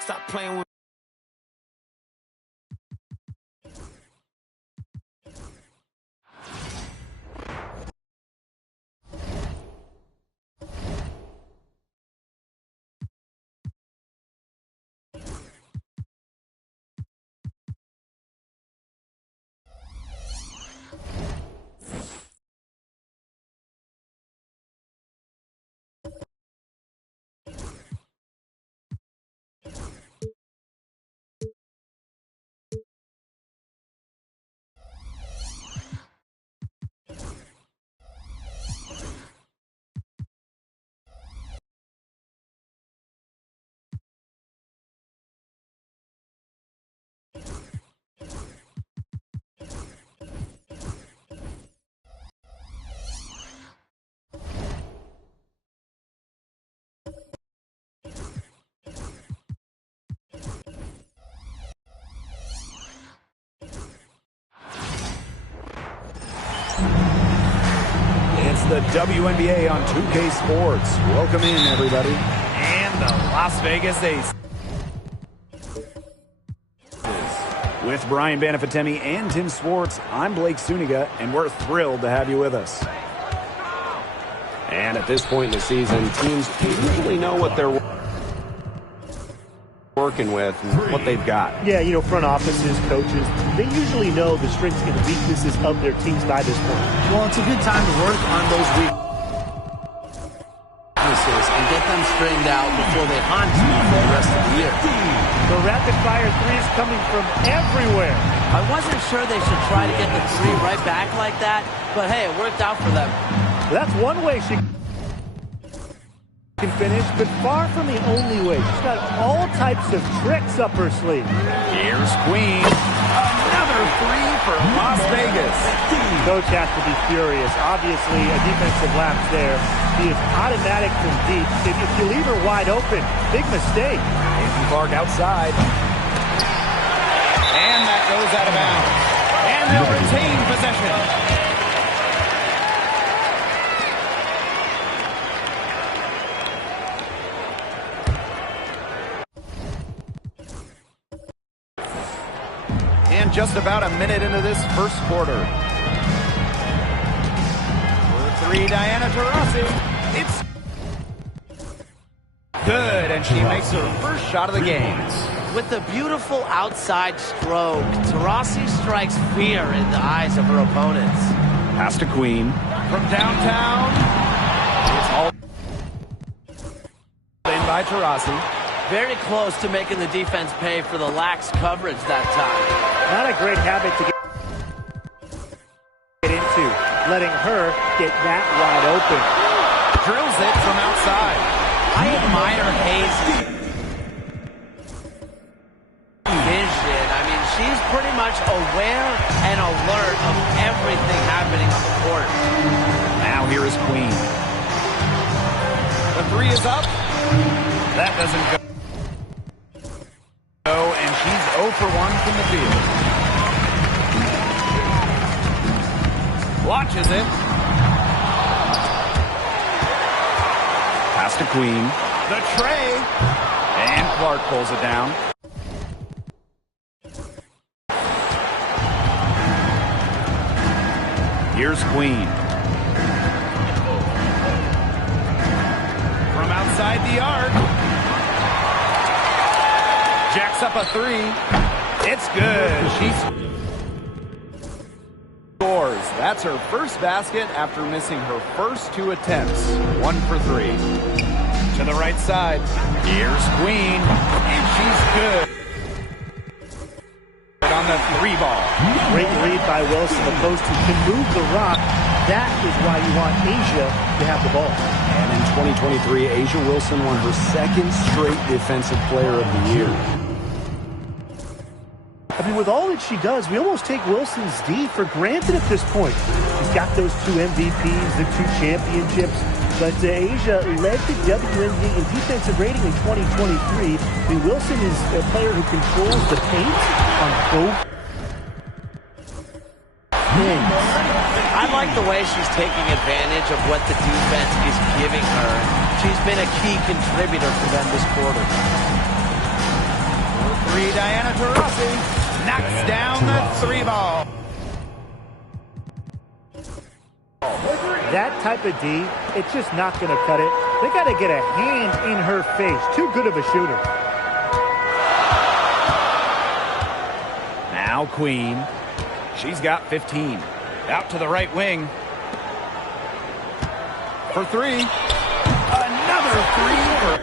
Stop playing with. It's the WNBA on 2K Sports. Welcome in, everybody. And the Las Vegas Aces. With Brian Banafitemi and Tim Swartz, I'm Blake Suniga, and we're thrilled to have you with us. And at this point in the season, teams usually know what they're working with and what they've got. Yeah, you know, front offices, coaches, they usually know the strengths and weaknesses of their teams by this point. Well, it's a good time to work on those weaknesses and get them straightened out before they haunt you for the rest of the year. The rapid-fire threes coming from everywhere. I wasn't sure they should try to get the three right back like that, but hey, it worked out for them. That's one way she can finish, but far from the only way. She's got all types of tricks up her sleeve. Here's Queen. Another three for Las Vegas. Coach has to be furious. Obviously, a defensive lapse there. He is automatic from deep. If you leave her wide open, big mistake. Andrew Clark outside. And that goes out of bounds. And they'll retain possession. And just about a minute into this first quarter. For three, Diana Taurasi. It's good, and she makes her first shot of the game. With a beautiful outside stroke, Taurasi strikes fear in the eyes of her opponents. Pass to Queen. From downtown. It's all in by Taurasi. Very close to making the defense pay for the lax coverage that time. Not a great habit to get into, letting her get that wide open. Drills it from outside. I admire Hayes' vision. I mean, she's pretty much aware and alert of everything happening on the court. Now here is Queen. The three is up. That doesn't go. And she's 0 for 1 from the field. Watches it. Pass to Queen. The tray. And Clark pulls it down. Here's Queen. From outside the arc. Jacks up a three. It's good. She scores. That's her first basket after missing her first two attempts. 1 for 3. To the right side. Here's Queen. And she's good. On the three ball. Great read by Wilson. The post who can move the rock. That is why you want Asia to have the ball. And in 2023, Asia Wilson won her second straight Defensive Player of the Year. I mean, with all that she does, we almost take Wilson's D for granted at this point. She's got those 2 MVPs, the 2 championships, but Asia led the WNBA in defensive rating in 2023. I mean, Wilson is a player who controls the paint on both ends. I like the way she's taking advantage of what the defense is giving her. She's been a key contributor for them this quarter. three, Diana Taurasi knocks down the three ball. That type of D, it's just not going to cut it. They got to get a hand in her face. Too good of a shooter. Now Queen. She's got 15. Out to the right wing. For three. Another three for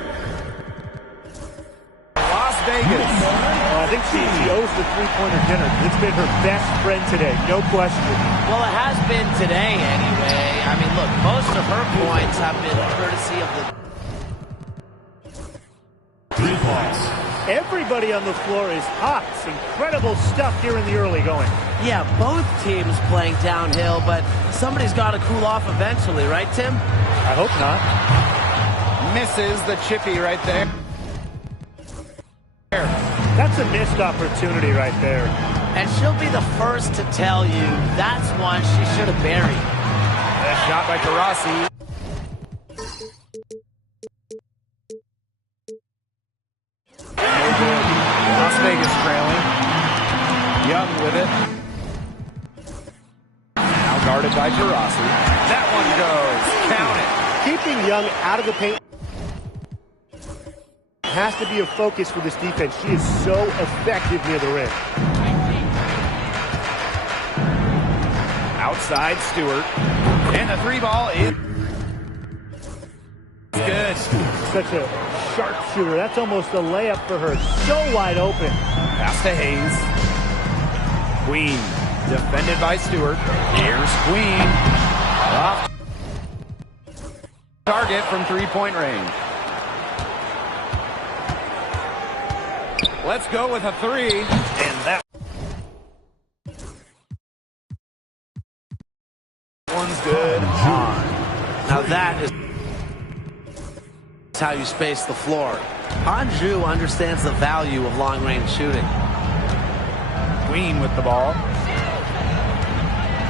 Las Vegas. Well, I think she owes the three-pointer dinner. It's been her best friend today, no question. Well, it has been today anyway. I mean, look, most of her points have been courtesy of the 3 points. Everybody on the floor is hot. It's incredible stuff here in the early going. Yeah, both teams playing downhill, but somebody's got to cool off eventually, right, Tim? I hope not. Misses the chippy right there. That's a missed opportunity right there. And she'll be the first to tell you that's one she should have buried. A shot by Taurasi. Las Vegas trailing. Young with it. Now guarded by Taurasi. That one goes. Count it. Keeping Young out of the paint has to be a focus for this defense. She is so effective near the rim. Outside Stewart. And the three ball is good. Such a sharpshooter. That's almost a layup for her. So wide open. Pass to Hayes. Queen. Defended by Stewart. Here's Queen. Off target from three-point range. Let's go with a three. And that one's good. Now that is how you space the floor. Anju understands the value of long-range shooting. Queen with the ball.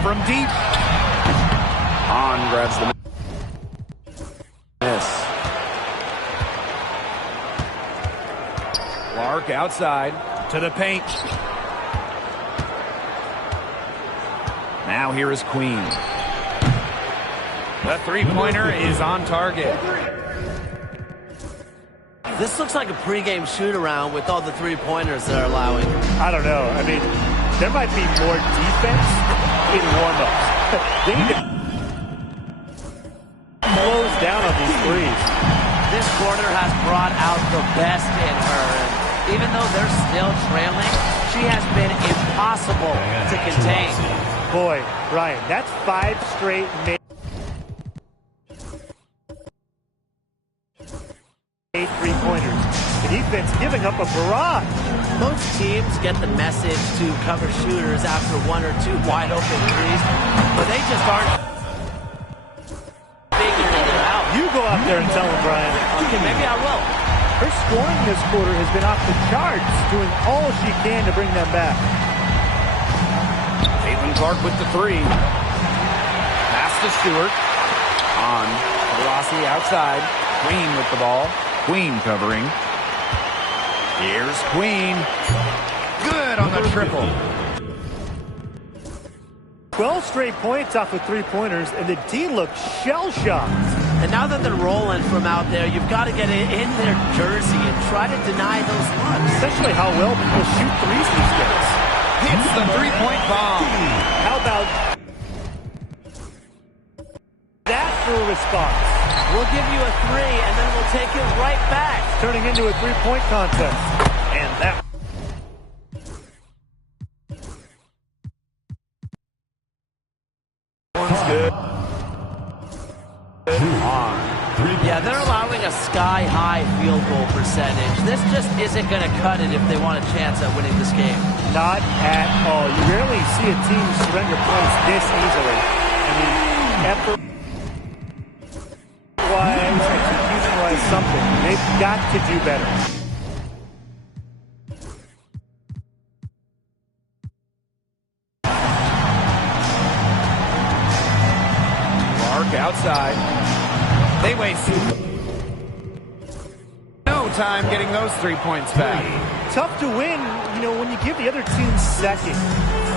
From deep. On grabs the miss. Clark outside to the paint. Now here is Queen. The three-pointer is on target. This looks like a pregame shoot-around with all the three-pointers they're allowing. I don't know. I mean, there might be more defense in warm-ups. They need to close down on these threes. This quarter has brought out the best in her. Even though they're still trailing, she has been impossible to contain. Boy, Ryan, that's 5 straight made three-pointers. The defense giving up a barrage. Most teams get the message to cover shooters after 1 or 2 wide-open threes, but they just aren't figuring it out. You go out there and tell them, Brian. Okay, maybe I will. Her scoring this quarter has been off the charts, doing all she can to bring them back. Caitlin Clark with the three. Pass to Stewart. On. Rossi outside. Queen with the ball. Queen covering. Here's Queen. Good on the triple. 12 straight points off of three-pointers, and the D looks shell-shocked. And now that they're rolling from out there, you've got to get it in their jersey and try to deny those looks. Especially how well people shoot threes these days. Hits the three-point bomb. How about that for a response? We'll give you a three, and then we'll take it right back. Turning into a three-point contest. And that one's good. On. Yeah, they're allowing a sky-high field goal percentage. This just isn't going to cut it if they want a chance at winning this game. Not at all. You rarely see a team surrender points this easily. I mean, effort-wise, execution-wise, something. They've got to do better. Clark outside. They waste no time getting those 3 points back. tough to win, when you give the other team second,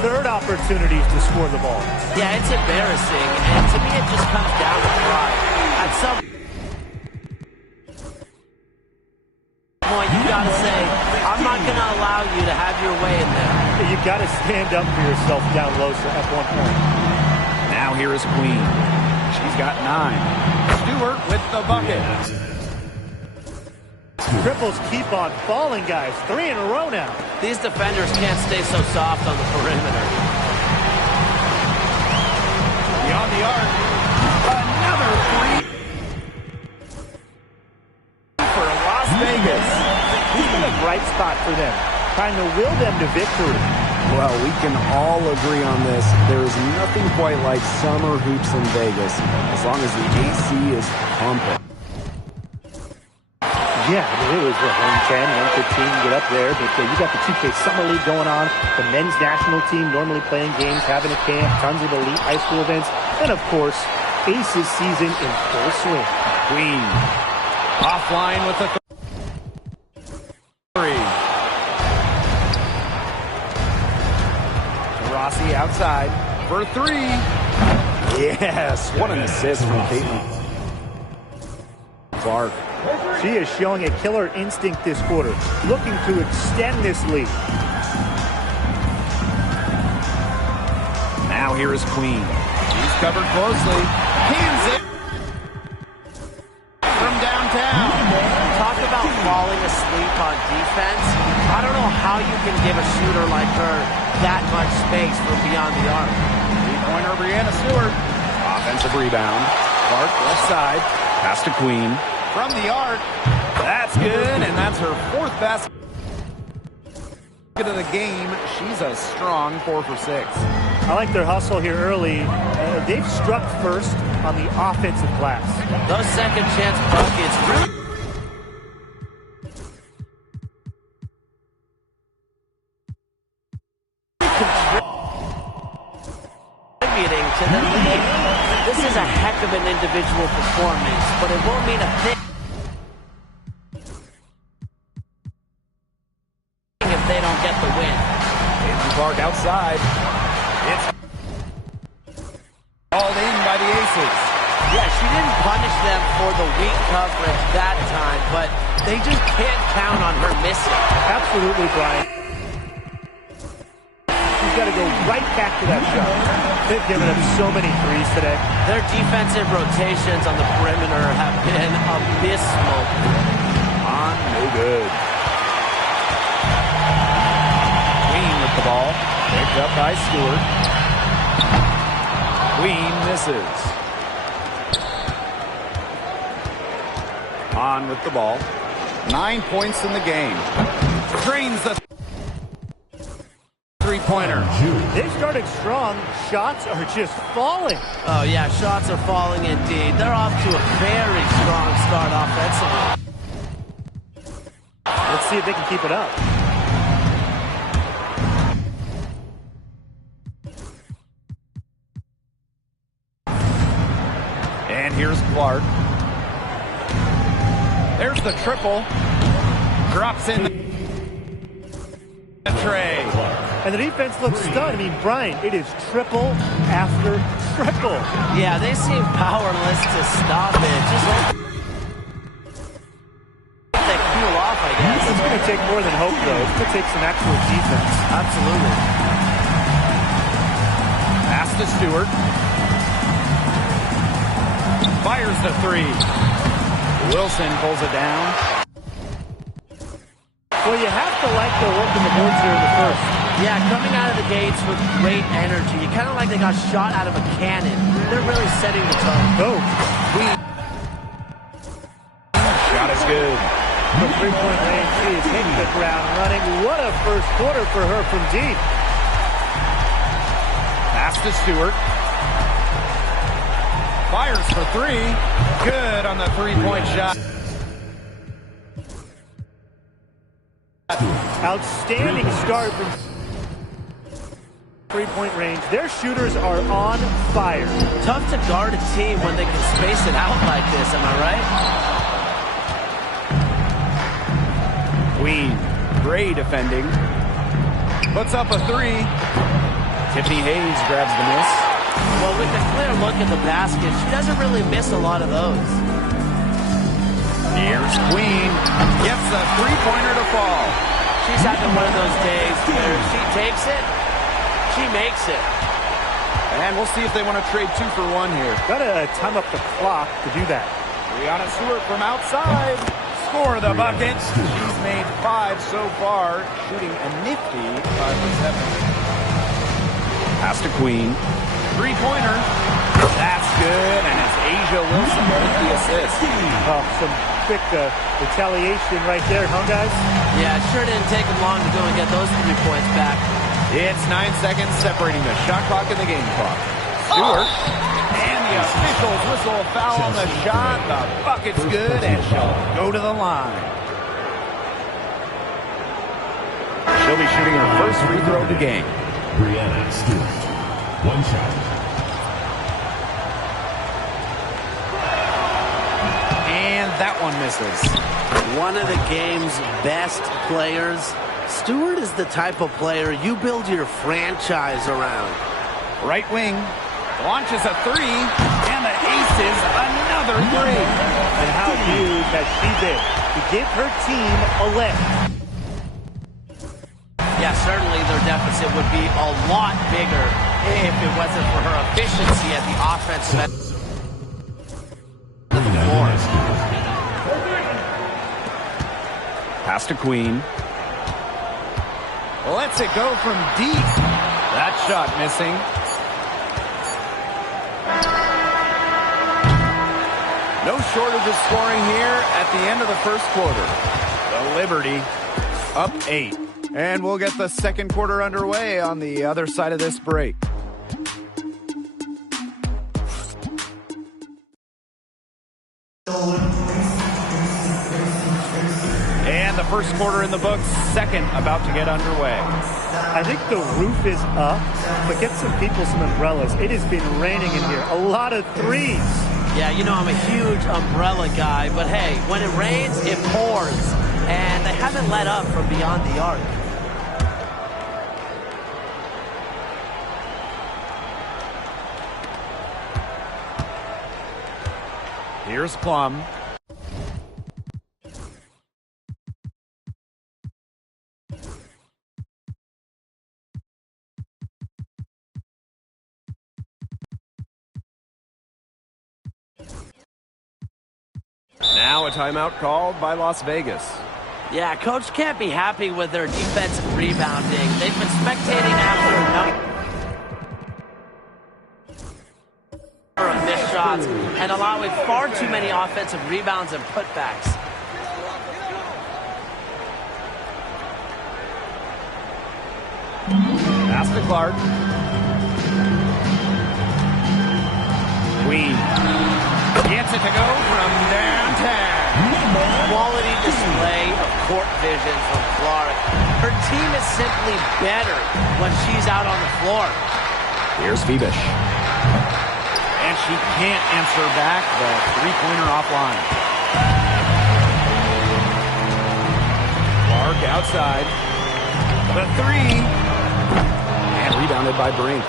third opportunities to score the ball. Yeah, it's embarrassing, and to me it just comes down to pride. At some point, you got to say, I'm not going to allow you to have your way in there. You got to stand up for yourself down low at one point. Now here is Queen. She's got 9. Stewart with the bucket. Triples keep on falling, guys. 3 in a row now. These defenders can't stay so soft on the perimeter. Beyond the arc. Another 3 for Las Vegas. He's been a bright spot for them, trying to will them to victory. Well, we can all agree on this. There is nothing quite like summer hoops in Vegas, as long as the AC is pumping. Yeah, it was 110, 115 to get up there, but you got the 2K Summer League going on, the men's national team normally playing games, having a camp, tons of elite high school events, and of course, Aces season in full swing. Queen offline with the 3. Rossi outside for 3. Yes, what an assist from Caitlin Clark. She is showing a killer instinct this quarter, looking to extend this lead. Now here is Queen. She's covered closely. Hands it from downtown. Talk about falling asleep on defense. I don't know how you can give a shooter like her that much space from beyond the arc. 3-pointer Brianna Stewart. Offensive rebound. Clark left side. Pass to Queen. From the arc. That's good, and that's her 4th basket of the game. She's a strong 4 for 6. I like their hustle here early. They've struck first on the offensive glass. Those second chance buckets really contributing to the lead. This is a heck of an individual performance, but it won't mean a thing if they don't get the win. Andrew Clark outside. It's called in by the Aces. Yeah, she didn't punish them for the weak coverage that time, but they just can't count on her missing. Absolutely, Brian. She's got to go right back to that shot. They've given up so many threes today. Their defensive rotations on the perimeter have been abysmal. On, no good. Queen with the ball. Picked up by Stewart. Queen misses. On with the ball. 9 points in the game. Drains the 3-pointer. They started strong. Shots are just falling. Oh, yeah, shots are falling indeed. They're off to a very strong start offensively. Let's see if they can keep it up. And here's Clark. There's the triple. Drops in the tray. And the defense looks stunned. I mean, Brian, it is triple after triple. Yeah, they seem powerless to stop it. Just they cool off, I guess. It's going to take more than hope, though. It's going to take some actual defense. Absolutely. Pass to Stewart. Fires the 3. Wilson pulls it down. Well, you have to like the work in the boards here in the first. Yeah, coming out of the gates with great energy. You kind of like they got shot out of a cannon. They're really setting the tone. Oh, Shot is good. from three-point range, she is hitting the ground running. What a first quarter for her from deep. Pass to Stewart. Fires for 3. Good on the 3-point shot. Outstanding start from three-point range. Their shooters are on fire. Tough to guard a team when they can space it out like this, am I right? Queen Gray defending. Puts up a three. Tiffany Hayes grabs the miss. Well, with a clear look at the basket, she doesn't really miss a lot of those. Here's Queen. Gets a three-pointer to fall. She's having one of those days where she takes it, she makes it. And we'll see if they want to trade 2 for 1 here. Got to time up the clock to do that. Brianna Stewart from outside. Score the bucket. She's made 5 so far, shooting a nifty 5 for 7. Pass to Queen. Three-pointer. That's good, and it's Asia Wilson with the assist. Oh, some quick retaliation right there, huh, guys? Yeah, it sure didn't take them long to go and get those 3 points back. It's 9 seconds separating the shot clock and the game clock. Stewart. And the officials whistle a foul on the shot. The bucket's good, and she'll go to the line. She'll be shooting her first free throw of the game. Brianna Stewart. 1 shot. And that one misses. One of the game's best players. Stewart is the type of player you build your franchise around. Right wing. Launches a three. And the ace is another three. And how huge has she been to give her team a lift? Yeah, certainly their deficit would be a lot bigger if it wasn't for her efficiency at the offensive end of the floor. Pass to Queen. Lets it go from deep. That shot missing. No shortage of scoring here at the end of the first quarter. The Liberty up 8. And we'll get the second quarter underway on the other side of this break. And the first quarter in the books, second about to get underway. I think the roof is up, but get some people some umbrellas. It has been raining in here. A lot of threes. Yeah, you know I'm a huge umbrella guy, but hey, when it rains, it pours. And they haven't let up from beyond the arc. Here's Plum. Now a timeout called by Las Vegas. Yeah, coach can't be happy with their defensive rebounding. They've been spectating after a number of missed shots and allowing far too many offensive rebounds and putbacks. Pass to Clark. Queen gets it to go from downtown. Quality display of court vision from Clark. Her team is simply better when she's out on the floor. Here's Phoebish. And she can't answer back the three-pointer offline. Clark outside. The three. And rebounded by Brink.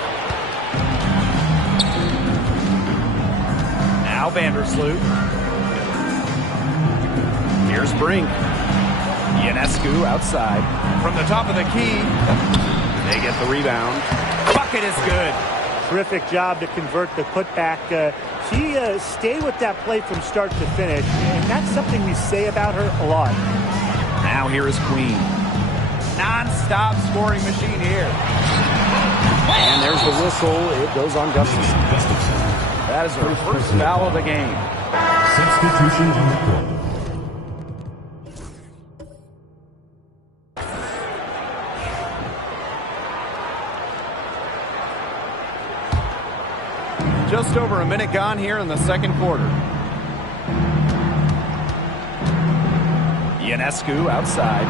Now Vandersloot. Here's Brink. Ionescu outside. From the top of the key. They get the rebound. Bucket is good. Terrific job to convert the putback. She stayed with that play from start to finish, and that's something we say about her a lot. Now here is Queen. Non-stop scoring machine here. And there's the whistle. It goes on Gustafson. That is her first foul of the game. Substitution on the court. Just over a minute gone here in the second quarter. Ionescu outside.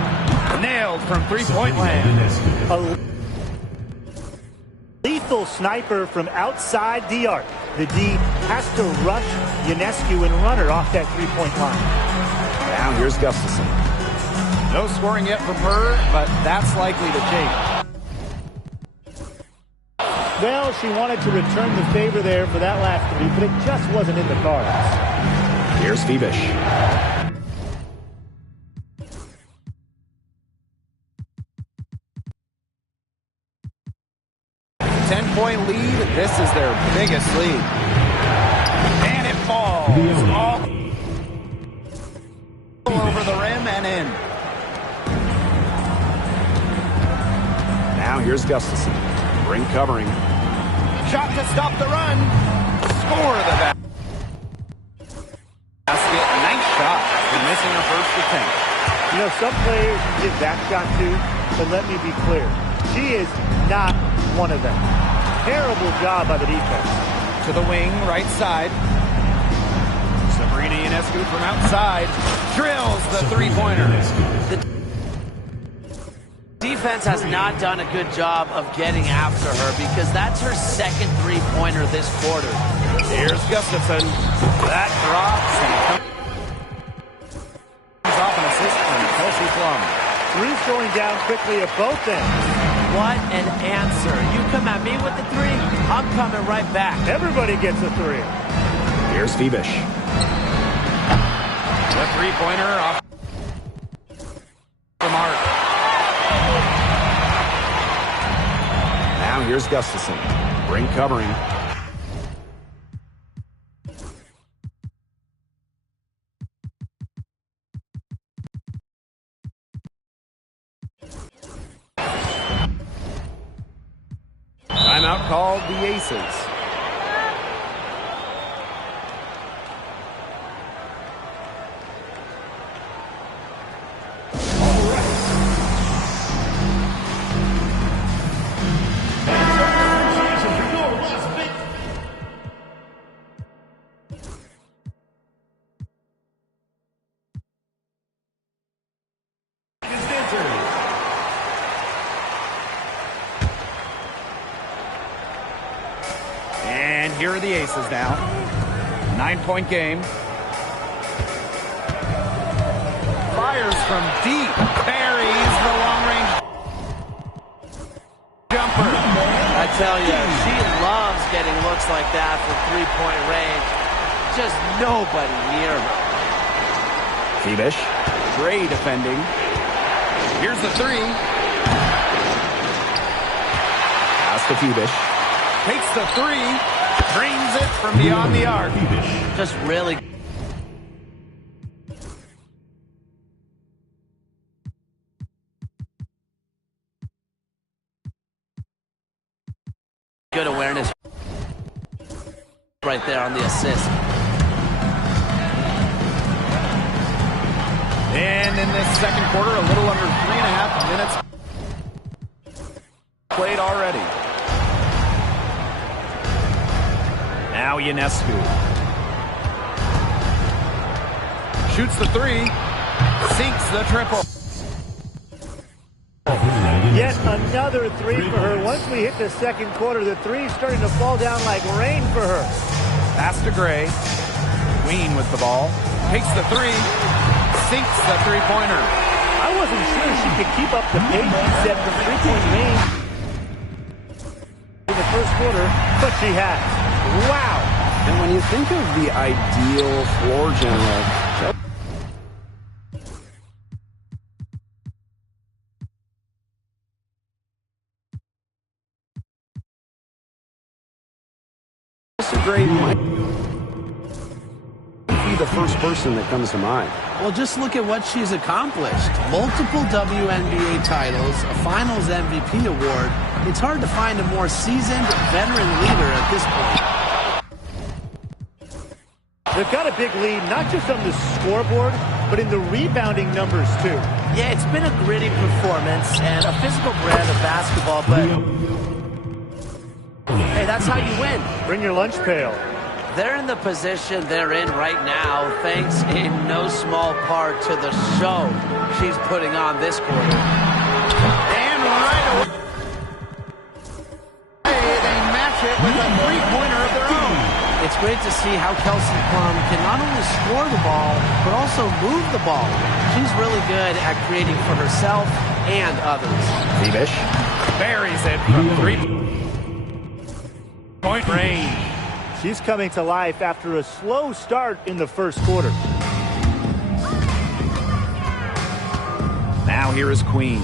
Nailed from three-point land. A lethal sniper from outside the arc. The D has to rush Ionescu and run her off that three-point line. Now here's Gustafson. No scoring yet from her, but that's likely to change. Well, she wanted to return the favor there for that last three, but it just wasn't in the cards. Here's Phoebish. Ten-point lead. This is their biggest lead. And it falls all over the rim and in. Now here's Gustafson. Ring covering. Shot to stop the run. Score the basket. Nice shot. We're missing her first attempt. You know, some players you give that shot to, but let me be clear. She is not one of them. Terrible job by the defense. To the wing, right side. Sabrina Ionescu from outside. Drills the three-pointer. The defense has not done a good job of getting after her because that's her second three-pointer this quarter. Here's Gustafson. That drops and comes off an assist from Kelsey Plum. Three's going down quickly at both ends. What an answer. You come at me with the three, I'm coming right back. Everybody gets a three. Here's Phoebish. The three-pointer off the mark. Now here's Gustafson. Ring covering. Timeout called the Aces. And here are the Aces now. 9-point game. Fires from deep. Buries the long-range jumper. I tell you, she loves getting looks like that from three-point range. Just nobody near her. Phoebish. Gray defending. Here's the three. Pass to Phoebish. Takes the three. Drains it from beyond the arc. Just really good awareness right there on the assist. And in this second quarter, a little under 3.5 minutes played already. Now Ionescu. Shoots the three. Sinks the triple. Yet another three for her. Once we hit the second quarter, the three's starting to fall down like rain for her. Pass to Gray. Queen with the ball. Takes the three. Sinks the three-pointer. I wasn't sure she could keep up the pace she set from three-point range in the first quarter, but she has. Wow. And when you think of the ideal floor general, Chelsea Gray might be the first person that comes to mind. Well, just look at what she's accomplished. Multiple WNBA titles, a Finals MVP award. It's hard to find a more seasoned veteran leader at this point. They've got a big lead, not just on the scoreboard, but in the rebounding numbers, too. Yeah, it's been a gritty performance and a physical brand of basketball, but hey, that's how you win. Bring your lunch pail. They're in the position they're in right now, thanks in no small part to the show she's putting on this quarter. And right away, they match it with a three-pointer of their own. It's great to see how Kelsey Plum can not only score the ball, but also move the ball. She's really good at creating for herself and others. Zebish buries it from 3-point range. She's coming to life after a slow start in the first quarter. Now here is Queen.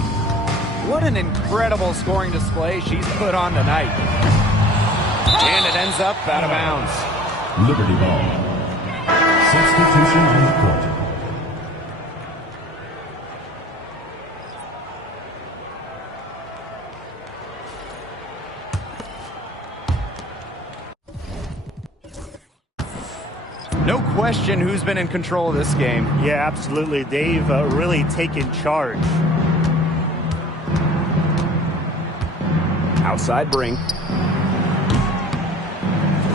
What an incredible scoring display she's put on tonight. And it ends up out of bounds. Liberty ball. Substitution on the court. No question who's been in control of this game. Yeah, absolutely. They've really taken charge. Outside Brink.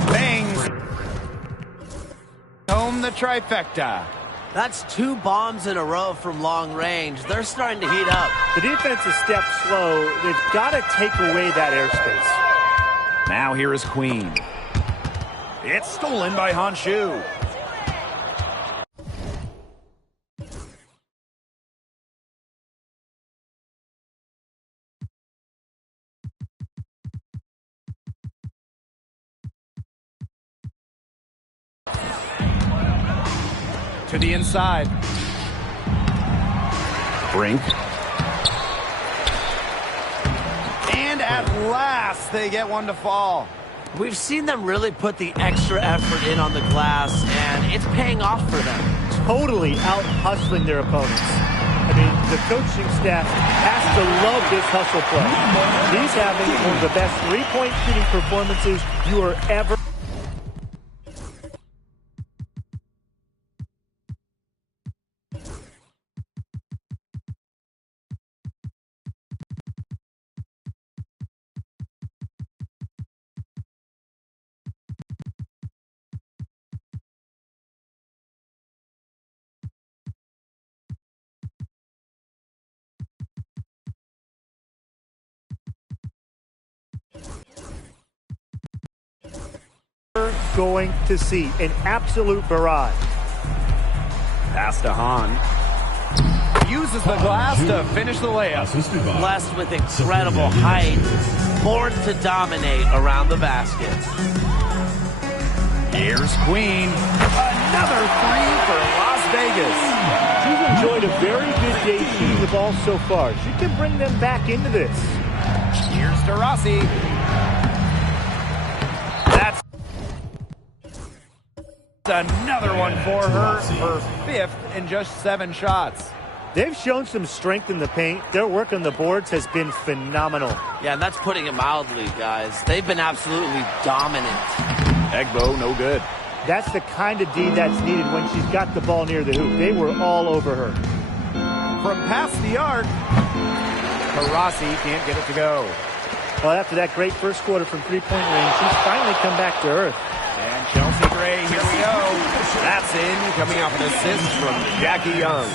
Bangs home the trifecta. That's 2 bombs in a row from long range. They're starting to heat up. The defense is stepped slow. They've got to take away that airspace. Now here is Queen. It's stolen by Honshu. To the inside. Brink. And at last, they get one to fall. We've seen them really put the extra effort in on the glass, and it's paying off for them. Totally out-hustling their opponents. I mean, the coaching staff has to love this hustle play. He's having one of the best three-point shooting performances you are ever. Going to see an absolute barrage. Pass to Hahn. Uses the glass to finish the layup. Blessed with incredible height, born to dominate around the basket. Here's Queen. Another 3 for Las Vegas. She's enjoyed a very good day shooting the ball so far. She can bring them back into this. Here's to Rossi. That's another one for her. Her 5th in just 7 shots. They've shown some strength in the paint. Their work on the boards has been phenomenal. Yeah, and that's putting it mildly, guys. They've been absolutely dominant. Egbo, no good. That's the kind of D that's needed when she's got the ball near the hoop. They were all over her. From past the arc, Rossi can't get it to go. Well, after that great first quarter from three-point range, she's finally come back to earth. And Chelsea Gray, here we go. That's in, coming off an assist from Jackie Young.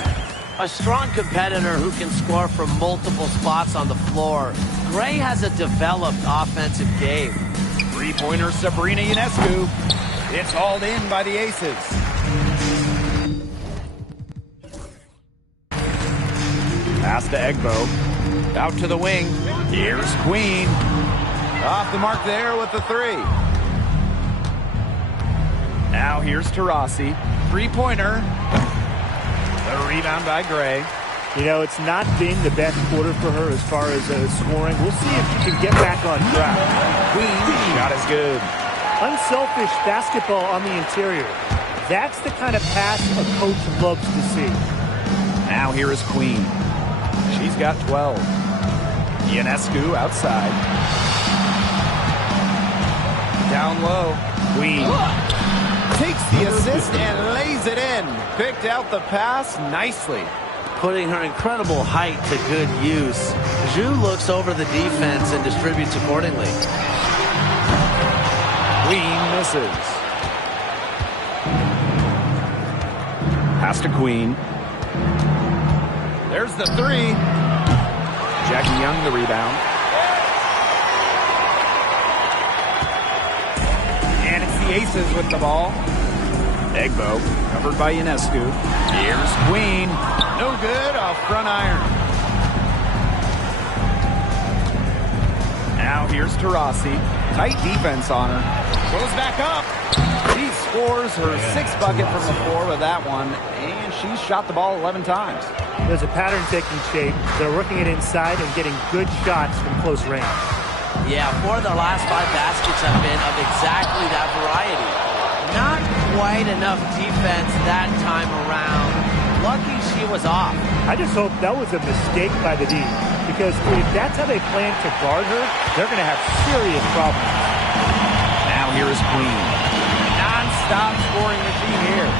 A strong competitor who can score from multiple spots on the floor. Gray has a developed offensive game. Three-pointer Sabrina Ionescu. It's hauled in by the Aces. Pass to Egbo. Out to the wing. Here's Queen. Off the mark there with the 3. Now here's Taurasi. Three-pointer. The rebound by Gray. You know, it's not been the best quarter for her as far as scoring. We'll see if she can get back on track. Queen shot is good. Unselfish basketball on the interior. That's the kind of pass a coach loves to see. Now here is Queen. She's got 12. Ionescu outside. Down low. Queen. Takes the assist and lays it in. Picked out the pass nicely. Putting her incredible height to good use. Zhu looks over the defense and distributes accordingly. Queen misses. Pass to Queen. There's the 3. Jackie Young the rebound. And it's the The Aces with the ball. Egbo covered by Ionescu. Here's Queen. No good off front iron. Now here's Taurasi. Tight defense on her. Goes back up. She scores her sixth bucket from the floor with that one, and she's shot the ball 11 times. There's a pattern taking shape. They're working it inside and getting good shots from close range. Yeah, 4 of the last 5 baskets have been of exactly that variety. Not quite enough defense that time around. Lucky she was off. I just hope that was a mistake by the D, because if that's how they plan to guard her, they're going to have serious problems. Now here is Queen. Non-stop scoring machine here.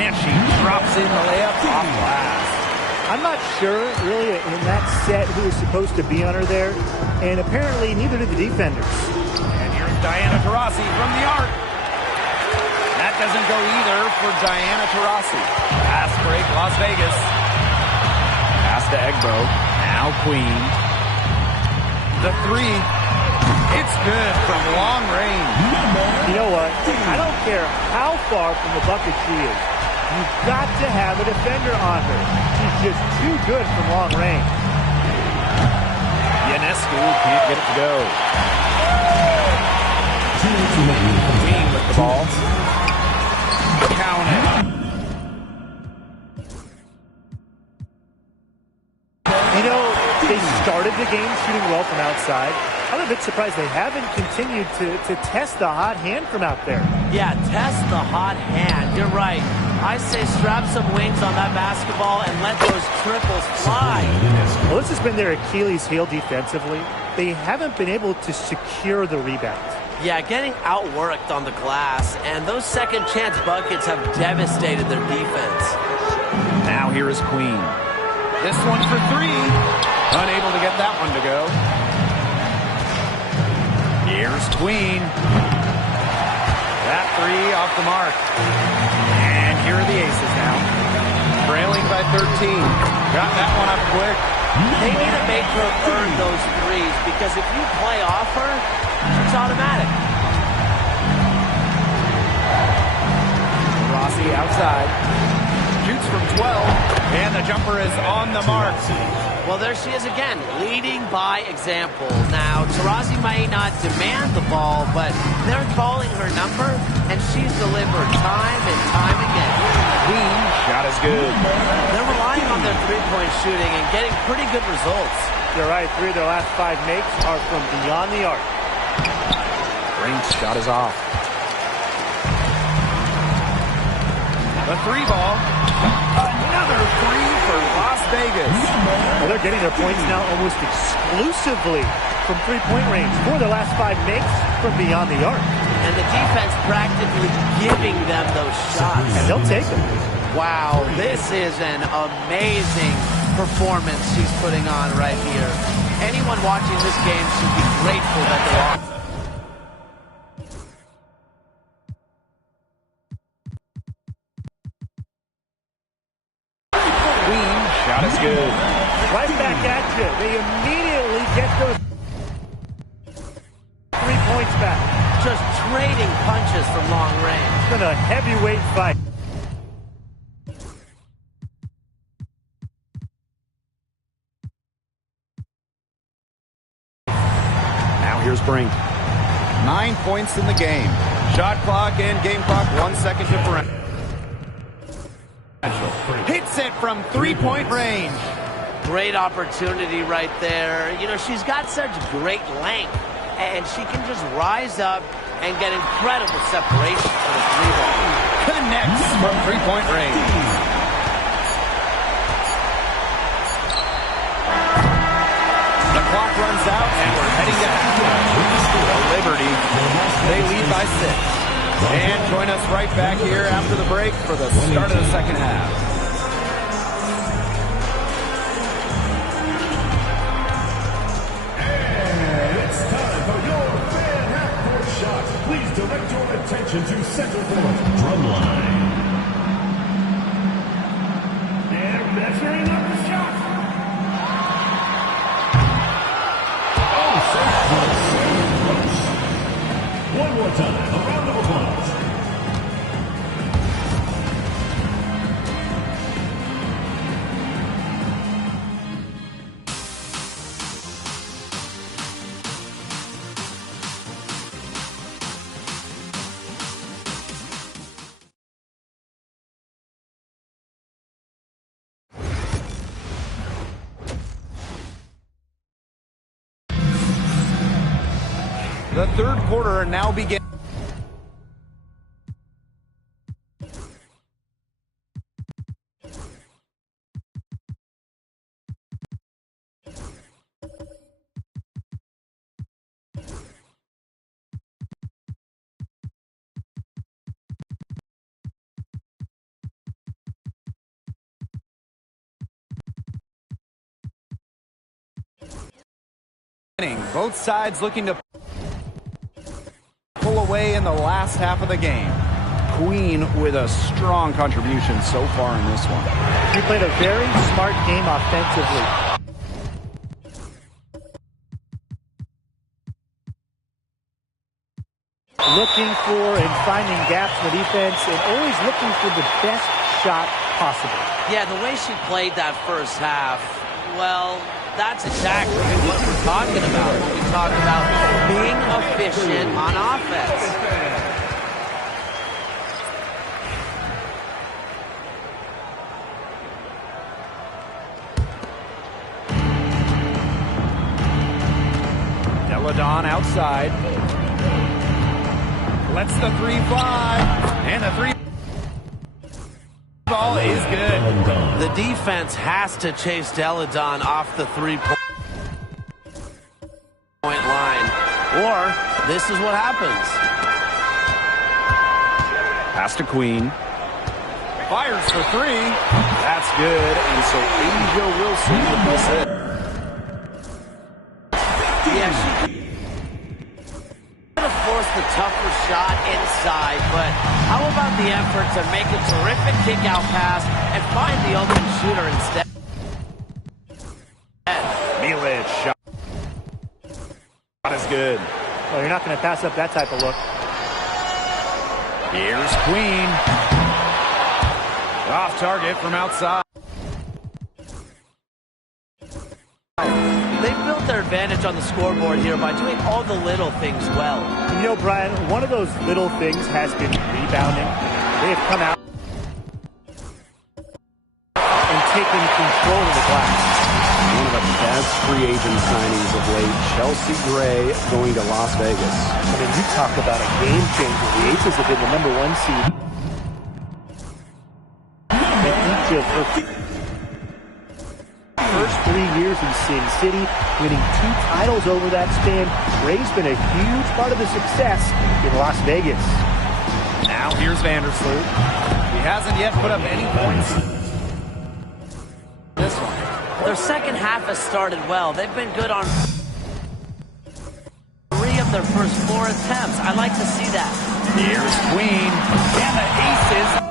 And she drops in the layup off glass. I'm not sure, really, in that set who was supposed to be on her there, and apparently neither did the defenders. And here's Diana Taurasi from the arc. That doesn't go either for Diana Taurasi. Pass break, Las Vegas. Pass to Egbo. Now Queen. The three. It's good from long range. You know what? I don't care how far from the bucket she is. You've got to have a defender on her. She's just too good from long range. Ionescu can't get it to go. Queen with the ball. Count it. You know, they started the game shooting well from outside. I'm a bit surprised they haven't continued to test the hot hand from out there. Yeah, test the hot hand. You're right. I say strap some wings on that basketball and let those triples fly. Well, this has been their Achilles heel defensively. They haven't been able to secure the rebounds. Yeah, getting outworked on the glass, and those second chance buckets have devastated their defense. Now here is Queen. This one for three. Unable to get that one to go. Here's Queen. That three off the mark. And here are the Aces now. Trailing by 13. Got that one up quick. They need to make her earn those threes, because if you play off her, it's automatic. Rossi outside. Shoots from 12. And the jumper is on the mark. Well, there she is again, leading by example. Now, Taurasi might not demand the ball, but they're calling her number, and she's delivered time and time again. Queen shot is good. They're relying on their three-point shooting and getting pretty good results. You're right, 3 of their last 5 makes are from beyond the arc. Brink's shot is off. The three ball. Another three for Las Vegas. Well, they're getting their points now almost exclusively from three-point range. 4 of their last 5 makes from beyond the arc. And the defense practically giving them those shots. And they'll take them. Wow, this is an amazing performance she's putting on right here. Anyone watching this game should be grateful that they're on. Queen shot is good. Right back at you. They immediately get those 3 points back. Just trading punches from long range. It's been a heavyweight fight. Now here's Brink. 9 points in the game. Shot clock and game clock 1 second differential. Hits it from three-point range. Great opportunity right there. You know, she's got such great length, and she can just rise up and get incredible separation for the three ball. Connects from three-point range. The clock runs out, and we're heading to Liberty. They lead by 6. And join us right back here after the break for the start of the second half. And it's time for your fan half-court shot. Please direct your attention to center court. Drumline. They're measuring up the shot. Oh, so close. One more time. A round of applause The third quarter now begins. Both sides looking to pull away in the last half of the game. Queen with a strong contribution so far in this one. He played a very smart game offensively. Looking for and finding gaps in the defense and always looking for the best shot possible. Yeah, the way she played that first half, well, that's exactly what we're talking about when we talk about being efficient on offense. Deladon outside. Lets the three fly. And the three ball is good. The defense has to chase Deladon off the three-point line, or this is what happens. Pass to Queen. Fires for three. That's good. And so Asia Wilson with this hit. Yeah, she could have forced the tougher shot inside, but how about the effort to make a terrific kick-out pass and find the open shooter instead? Milic shot is good. Well, you're not going to pass up that type of look. Here's Queen. Off target from outside. They've built their advantage on the scoreboard here by doing all the little things well. You know, Brian, one of those little things has been rebounding. They've come out and taken control of the glass. One of the best free agent signings of late, Chelsea Gray going to Las Vegas. I mean, you talk about a game changer. The Aces have been the #1 seed in each of her first 3 years in Sin City, winning 2 titles over that span. Gray's been a huge part of the success in Las Vegas. Now here's Vandersloot. He hasn't yet put up any points. This one. Their second half has started well. They've been good on 3 of their first 4 attempts. I like to see that. Here's Queen. And the Aces.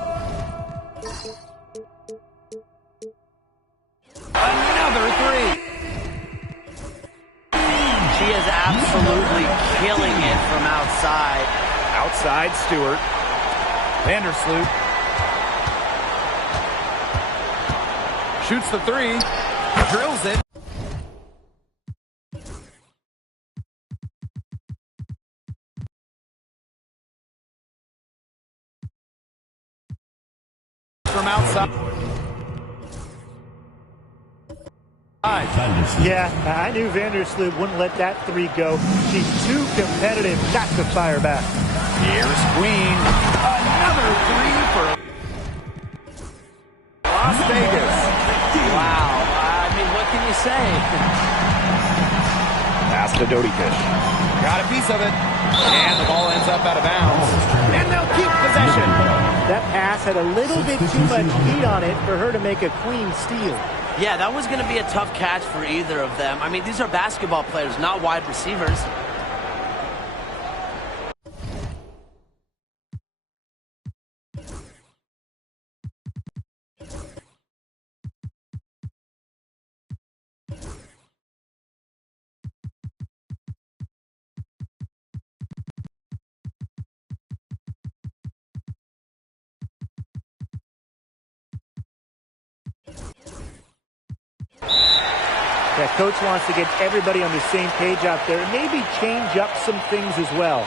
Another 3. She is absolutely killing it from outside. Outside Stewart. Vandersloot. Shoots the 3. Drills it. From outside. Yeah, I knew Vandersloot wouldn't let that 3 go. She's too competitive. Got to fire back. Here's Queen. Another 3 for Las Vegas. Wow. I mean, what can you say? Pass to Dodikish. Got a piece of it. And the ball ends up out of bounds. And they'll keep possession. That pass had a little bit too much heat on it for her to make a clean steal. Yeah, that was going to be a tough catch for either of them. I mean, these are basketball players, not wide receivers. Yeah, coach wants to get everybody on the same page out there. Maybe change up some things as well.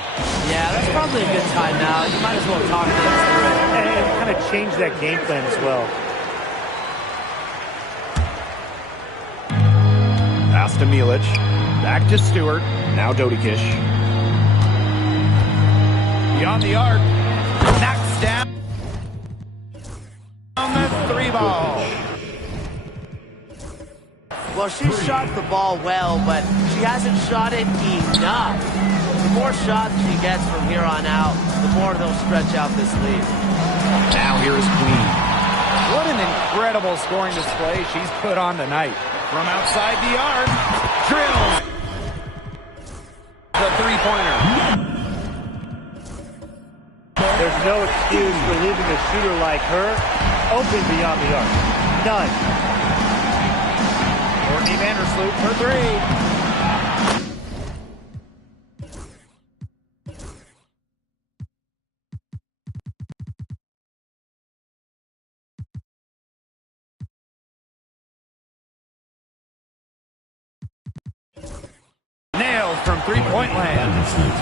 Yeah, that's probably a good time now. You might as well talk things through. And kind of change that game plan as well. Pass to Milic. Back to Stewart. Now Dodikish. Beyond the arc. Knocks down on the three ball. Well, she shot the ball well, but she hasn't shot it enough. The more shots she gets from here on out, the more they'll stretch out this lead. Now here is Queen. What an incredible scoring display she's put on tonight. From outside the arc, drills the three-pointer. There's no excuse for leaving a shooter like her open beyond the arc. None. Courtney Vandersloot for three. Nailed from three-point land.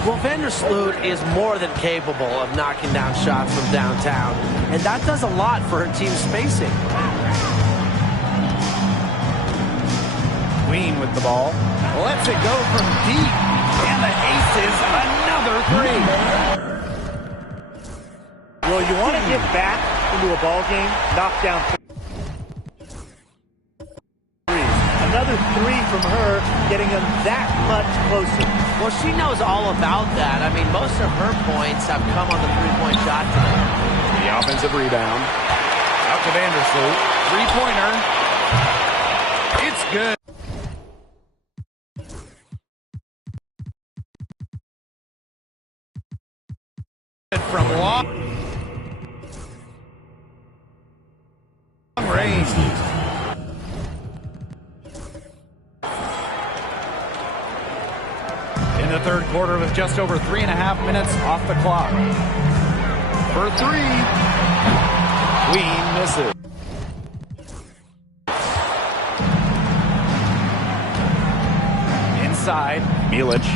Well, Vandersloot is more than capable of knocking down shots from downtown, and that does a lot for her team's spacing. Queen with the ball. Lets it go from deep. And the aces another three. Well, you want to get back into a ball game, knock down threes. Another three from her, getting them that much closer. Well, she knows all about that. I mean, most of her points have come on the three-point shot today. The offensive rebound. Out to Vandersloot. Three-pointer. It's good. From long range. In the third quarter with just over 3.5 minutes off the clock. For three. Queen misses. Inside. Milic.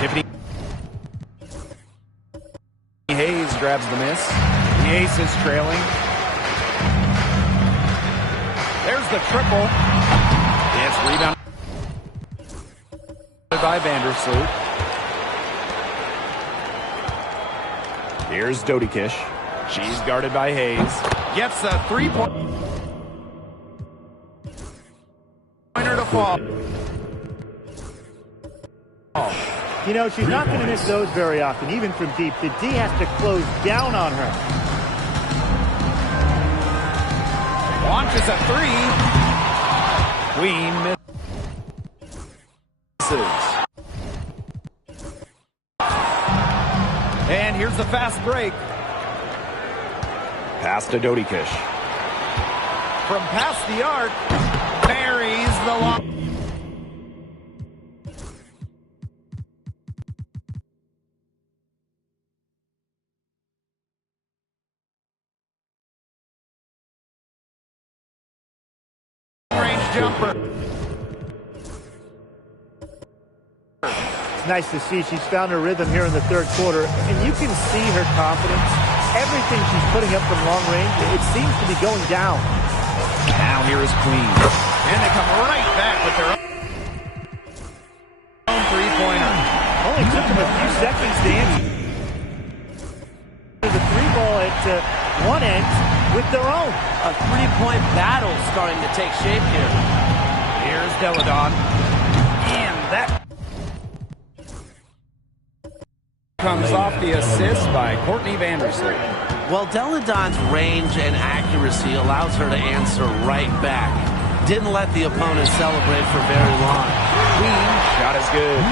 Tiffany Hayes grabs the miss. The ace is trailing. There's the triple. It's rebounded by Vandersloot. Here's Dodikish. She's guarded by Hayes. Gets a three-pointer to fall. You know, she's not going to miss those very often, even from deep. The D has to close down on her. Launches a three. Queen misses. And here's the fast break. Pass to Dodikish. From past the arc, buries the long. Jumper. It's nice to see she's found her rhythm here in the third quarter, and you can see her confidence. Everything she's putting up from long range, it seems to be going down. Now here is Queen. And they come right back with their own three-pointer. Only took them a few seconds to answer the three ball at one end with their own. A three-point battle starting to take shape here. Here's Deladon. And that comes off the assist by Courtney Vandersloot. Well, Deladon's range and accuracy allows her to answer right back. Didn't let the opponent celebrate for very long. Queen, shot is good.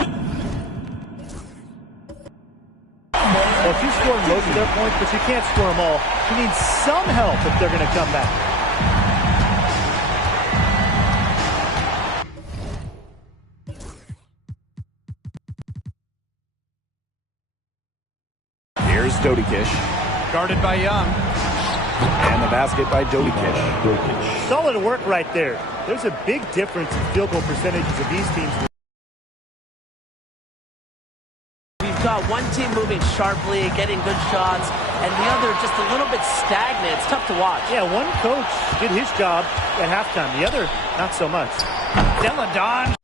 Well, she's scoring most of their points, but she can't score them all. She needs some help if they're going to come back. Here's Dodikish. Guarded by Young. And the basket by Dodikish. Solid work right there. There's a big difference in field goal percentages of these teams. We've got one team moving sharply, getting good shots, and the other just a little bit stagnant. It's tough to watch. Yeah, one coach did his job at halftime. The other, not so much. Deladon.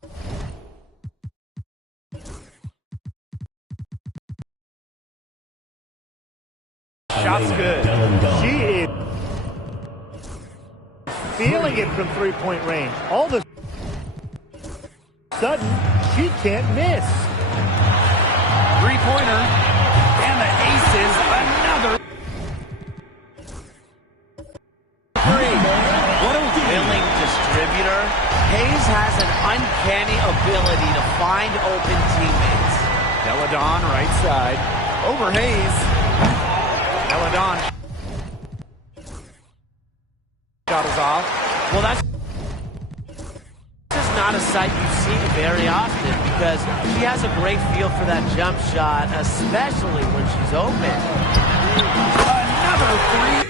Shot's good. She is feeling it from three-point range. All of a sudden, she can't miss. Three-pointer. And the aces. Another three. What a willing distributor. Hayes has an uncanny ability to find open teammates. Deladon right side. Over Hayes. Deladon. Shot is off. Well, that's just not a sight you see very often because she has a great feel for that jump shot, especially when she's open. Another three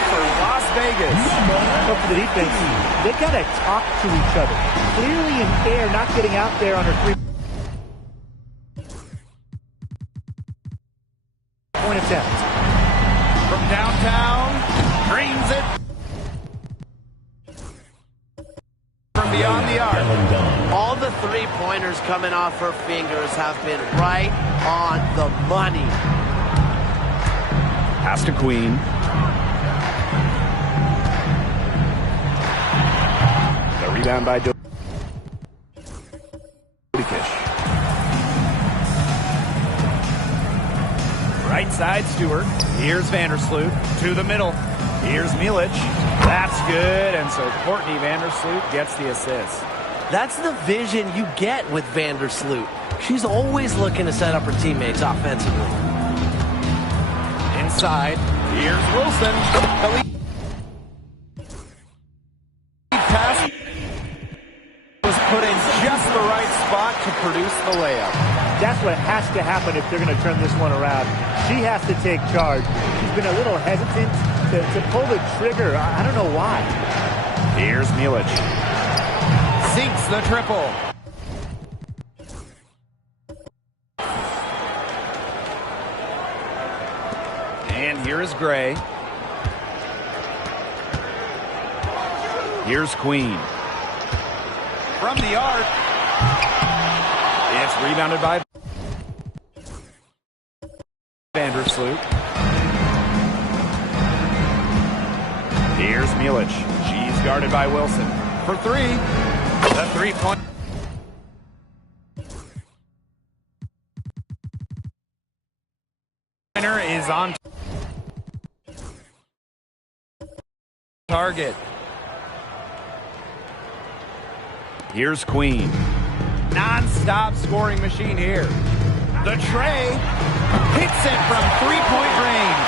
for Las Vegas. Up to the defense, they got to talk to each other. Clearly in air, not getting out there on her three-point attempt. From downtown, drains it from beyond the arc. All the three-pointers coming off her fingers have been right on the money. Pass to Queen. The rebound by Fish. Right side, Stewart. Here's Vandersloot to the middle. Here's Milic. That's good, and so Courtney Vandersloot gets the assist. That's the vision you get with Vandersloot. She's always looking to set up her teammates offensively. Inside, here's Wilson. The lead pass was put in just the right spot to produce the layup. That's what has to happen if they're going to turn this one around. She has to take charge. She's been a little hesitant to pull the trigger. I don't know why. Here's Milic. Sinks the triple. And here is Gray. Here's Queen. From the arc. It's rebounded by Vandersloot. Here's Milic. She's guarded by Wilson. For three. The three-point. Is on target. Here's Queen. Non-stop scoring machine here. The tray hits it from three-point range.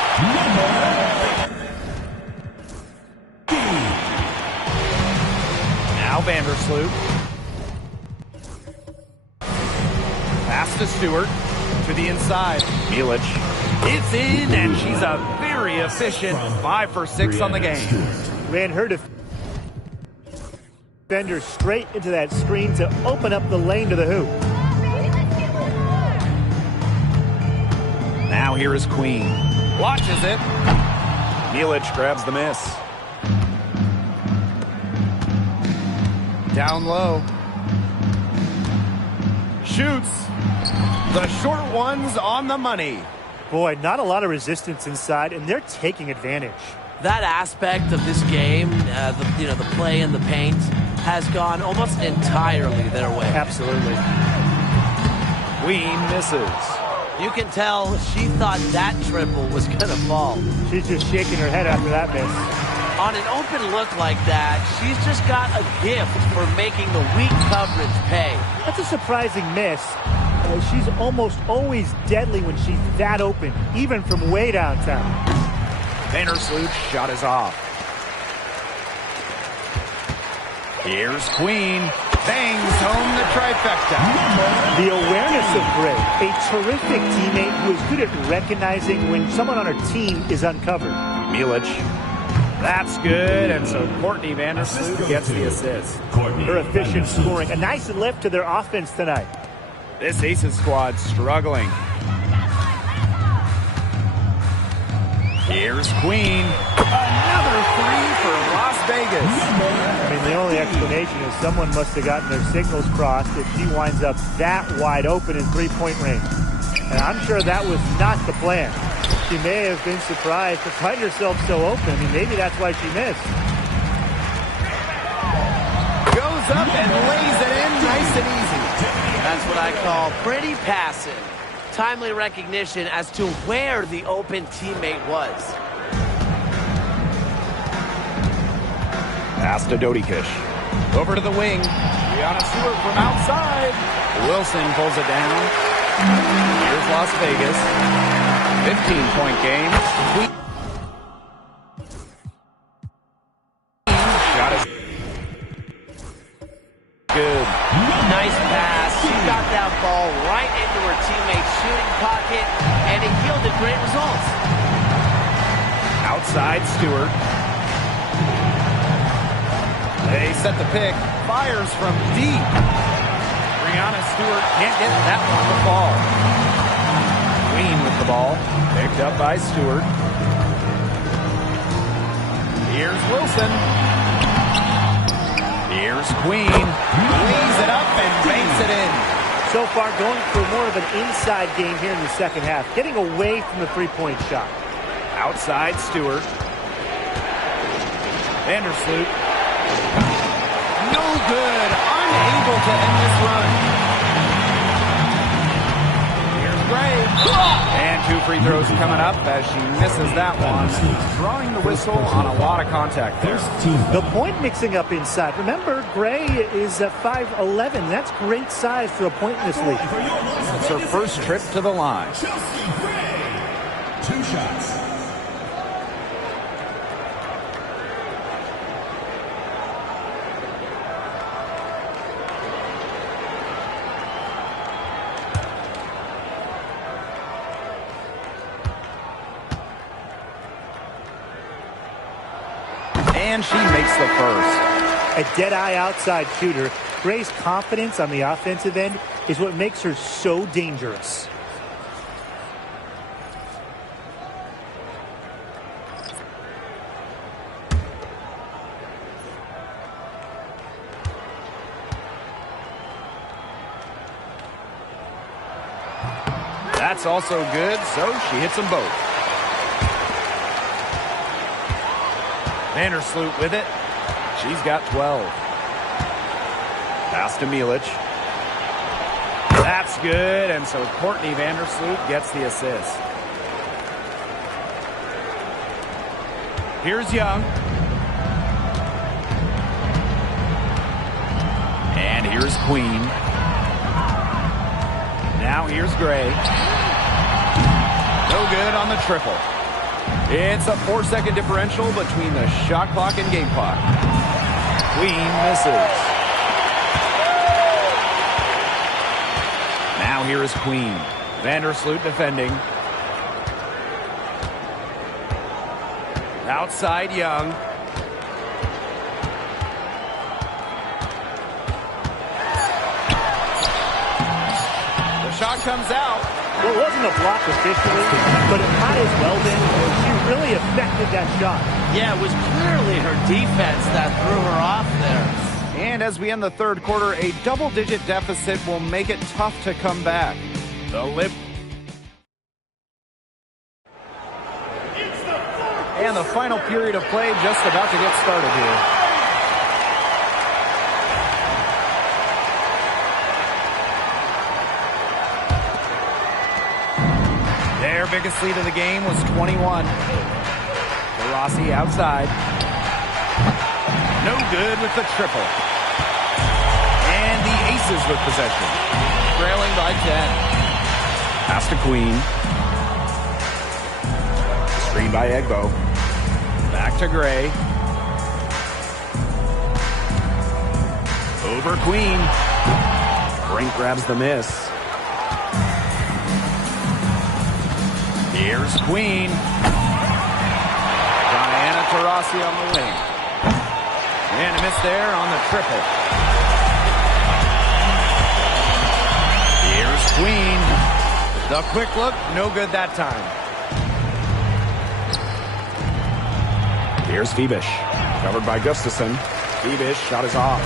Now Vandersloot. Pass to Stewart. To the inside. Milic. It's in, and she's a very efficient 5 for 6 on the game. Ran her defender straight into that screen to open up the lane to the hoop. Now here is Queen. Watches it. Milic grabs the miss. Down low. Shoots. The short one's on the money. Boy, not a lot of resistance inside, and they're taking advantage. That aspect of this game, the play in the paint, has gone almost entirely their way. Absolutely. Queen misses. You can tell she thought that triple was going to fall. She's just shaking her head after that miss. On an open look like that, she's just got a gift for making the weak coverage pay. That's a surprising miss. She's almost always deadly when she's that open, even from way downtown. Vandersloot's shot is off. Here's Queen. Bangs home the trifecta. The awareness of Gray, a terrific teammate who is good at recognizing when someone on her team is uncovered. Milic. That's good, and so Courtney Vandersloot gets the assist. Her efficient scoring, a nice lift to their offense tonight. This Aces squad struggling. Here's Queen. Another three for Las Vegas. I mean, the only explanation is someone must have gotten their signals crossed if she winds up that wide open in three-point range. And I'm sure that was not the plan. She may have been surprised to find herself so open. I mean, maybe that's why she missed. Goes up and lays it in nice and easy. That's what I call pretty passive. Timely recognition as to where the open teammate was. Pass to Dodikish. Over to the wing. Brianna Stewart from outside. Wilson pulls it down. Here's Las Vegas. 15-point game. Shot is good. Nice pass. She got that ball right into her teammate's shooting pocket, and it yielded great results. Outside Stewart. They set the pick. Fires from deep. Brianna Stewart can't get that one to fall. Queen with the ball. Picked up by Stewart. Here's Wilson. Here's Queen. Lays it up and banks it in. So far, going for more of an inside game here in the second half, getting away from the three-point shot. Outside Stewart. Vandersloot. No good. Unable to end this run. Here's Gray. And 2 free throws coming up as she misses that one. Drawing the whistle on a lot of contact there. The point mixing up inside. Remember, Gray is 5'11". That's great size for a point in this league. It's her first trip to the line. Chelsea Gray. 2 shots. And she makes the first. A dead-eye outside shooter. Gray's confidence on the offensive end is what makes her so dangerous. That's also good, so she hits them both. Vandersloot with it. She's got 12. Pass to Milic. That's good, and so Courtney Vandersloot gets the assist. Here's Young. And here's Queen. Now here's Gray. No good on the triple. It's a 4-second differential between the shot clock and game clock. Queen misses. Now here is Queen. Vandersloot defending. Outside Young. The shot comes out. Well, it wasn't a block officially, but it might as well been. She really affected that shot. Yeah, it was clearly her defense that threw her off there. And as we end the third quarter, a double-digit deficit will make it tough to come back. The lip. And the final period of play just about to get started here. Their biggest lead of the game was 21. Rossi outside. No good with the triple. And the Aces with possession. Trailing by 10. Pass to Queen. Screen by Egbo. Back to Gray. Over Queen. Brink grabs the miss. Here's Queen. Diana Taurasi on the wing. And a miss there on the triple. Here's Queen. The quick look, no good that time. Here's Phoebish. Covered by Gustafson. Phoebish shot is off.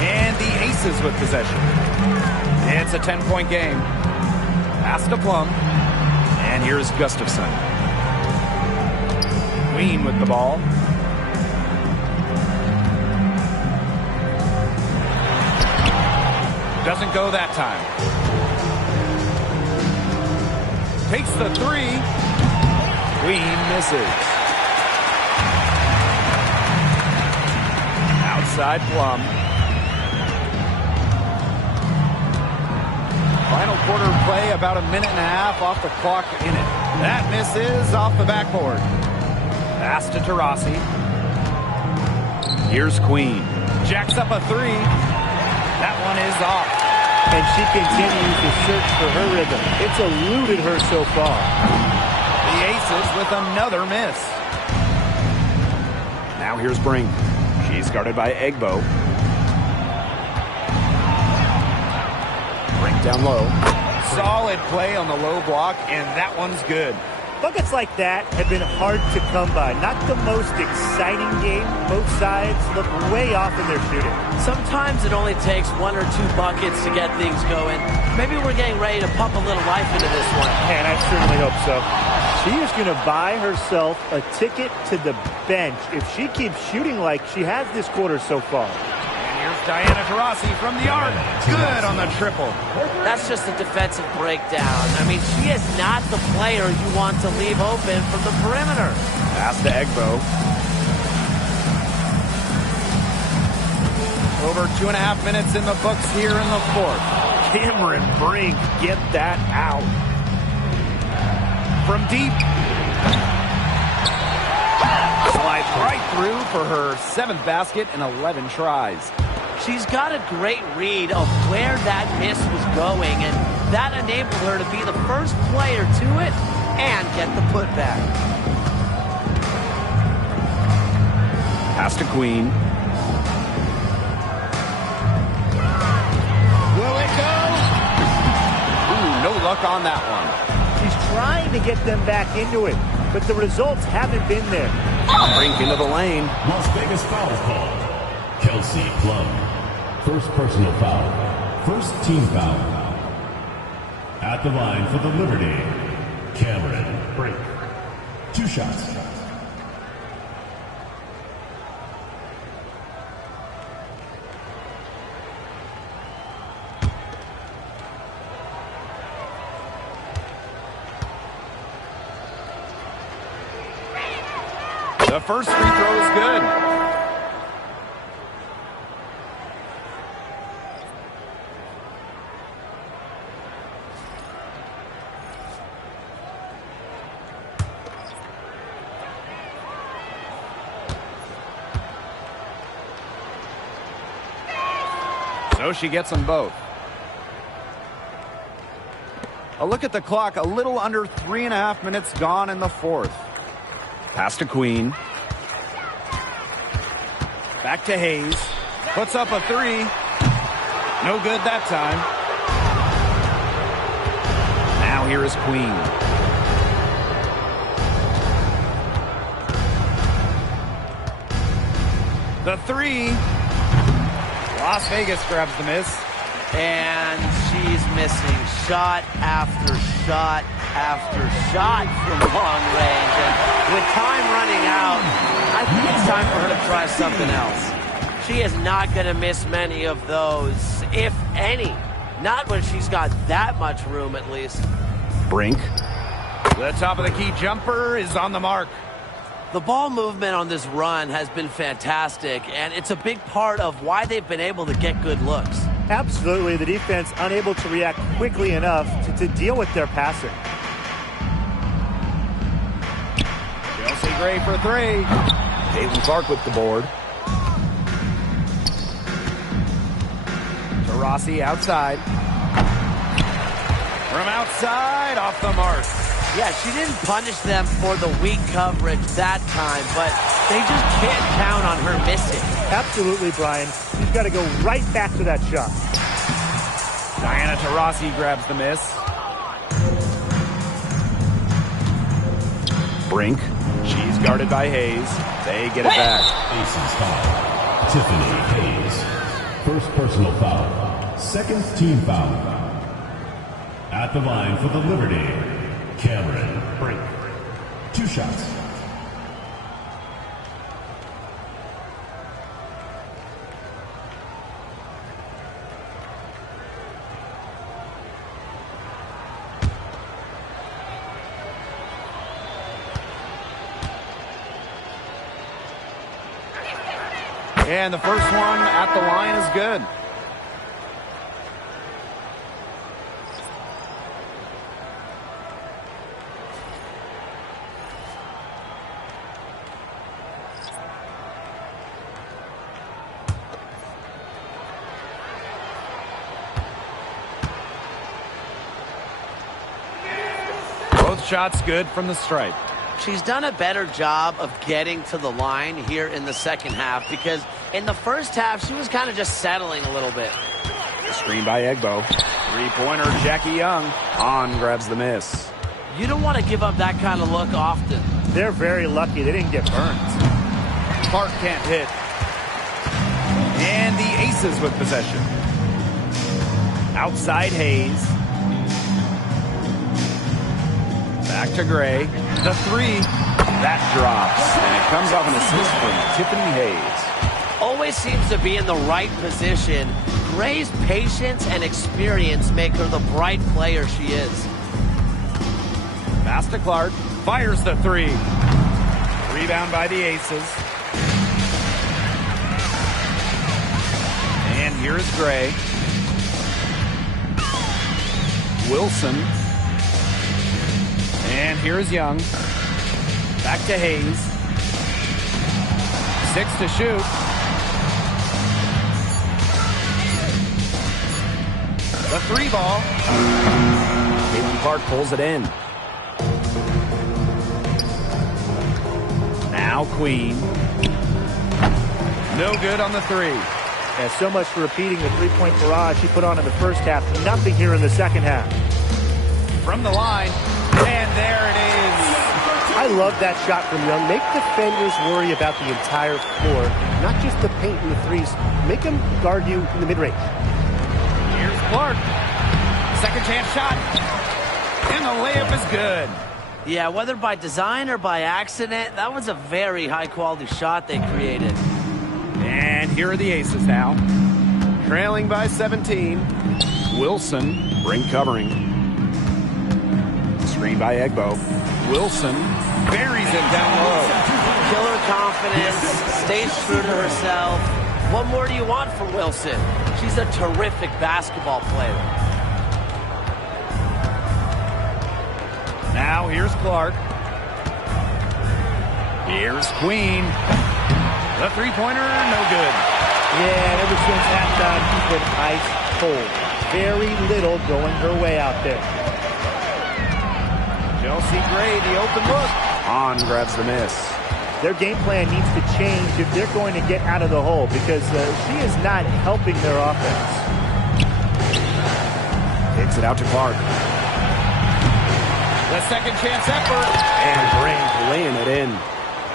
And the Aces with possession. It's a 10-point game. Pass to Plum. And here's Gustafson. Queen with the ball. Doesn't go that time. Takes the three. Queen misses. Outside Plum. Final quarter play, about a minute and a half off the clock in it. That misses off the backboard. Pass to Taurasi. Here's Queen. Jacks up a three. That one is off. And she continues to search for her rhythm. It's eluded her so far. The Aces with another miss. Now here's Brink. She's guarded by Egbo. Brink down low. Solid play on the low block, and that one's good. Buckets like that have been hard to come by. Not the most exciting game. Both sides look way off in their shooting. Sometimes it only takes 1 or 2 buckets to get things going. Maybe we're getting ready to pump a little life into this one. And I certainly hope so. She is going to buy herself a ticket to the bench if she keeps shooting like she has this quarter so far. And here's Diana Taurasi from the arc. Good on the triple. That's just a defensive breakdown. I mean, she is not the player you want to leave open from the perimeter. Pass to Egbo. Over 2.5 minutes in the books here in the fourth. Cameron Brink, get that out. From deep. Slides right through for her 7th basket in 11 tries. She's got a great read of where that miss was going, and that enabled her to be the first player to it and get the putback. Pass to Queen. Will it go? Ooh, no luck on that one. She's trying to get them back into it, but the results haven't been there. Brink into the lane. Las Vegas foul call. Kelsey Plum. First personal foul. First team foul. At the line for the Liberty, Cameron Brink. 2 shots. The first free throw is good. So she gets them both. A look at the clock, a little under 3.5 minutes gone in the fourth. Pass to Queen. Back to Hayes. Puts up a three. No good that time. Now here is Queen. The three. Las Vegas grabs the miss. And she's missing shot after shot after shot from long range. And with time running out, I think it's time for her to try something else. She is not going to miss many of those, if any. Not when she's got that much room, at least. Brink. The top of the key jumper is on the mark. The ball movement on this run has been fantastic, and it's a big part of why they've been able to get good looks. Absolutely, the defense unable to react quickly enough to deal with their passing. Chelsea Gray for three. Caitlin Clark with the board. Taurasi outside. From outside, off the mark. Yeah, she didn't punish them for the weak coverage that time, but they just can't count on her missing. Absolutely, Brian. She's got to go right back to that shot. Diana Taurasi grabs the miss. Brink. She's guarded by Hayes. They get it back. Aces foul. Tiffany Hayes. First personal foul. Second team foul. At the line for the Liberty, Cameron Brink. 2 shots. And the first one at the line is good. Both shots good from the stripe. She's done a better job of getting to the line here in the second half because in the first half, she was kind of just settling a little bit. Screen by Egbo. Three-pointer, Jackie Young. On grabs the miss. You don't want to give up that kind of look often. They're very lucky they didn't get burned. Clark can't hit. And the Aces with possession. Outside Hayes. Back to Gray. The three. That drops. And it comes off an assist from Tiffany Hayes. Always seems to be in the right position. Gray's patience and experience make her the bright player she is. Pass to Clark. Fires the three. Rebound by the Aces. And here's Gray. Wilson. And here's Young. Back to Hayes. 6 to shoot. The three ball. Caitlin Clark pulls it in. Now Queen. No good on the three. Yeah, so much for repeating the three-point barrage she put on in the first half. Nothing here in the second half. From the line. And there it is. I love that shot from Young. Make defenders worry about the entire floor, not just the paint and the threes. Make them guard you in the mid-range. Here's Clark. Second chance shot. And the layup is good. Yeah, whether by design or by accident, that was a very high-quality shot they created. And here are the Aces now. Trailing by 17. Wilson. Brink covering. Screen by Egbo. Wilson buries it down low. Killer confidence, stays true to herself. What more do you want from Wilson? She's a terrific basketball player. Now here's Clark. Here's Queen. The three-pointer, no good. Yeah, ever since halftime, she's been ice cold. Very little going her way out there. Chelsea Gray, the open look. On grabs the miss. Their game plan needs to change if they're going to get out of the hole because she is not helping their offense. Kicks it out to Clark. The second chance effort. And Brink laying it in.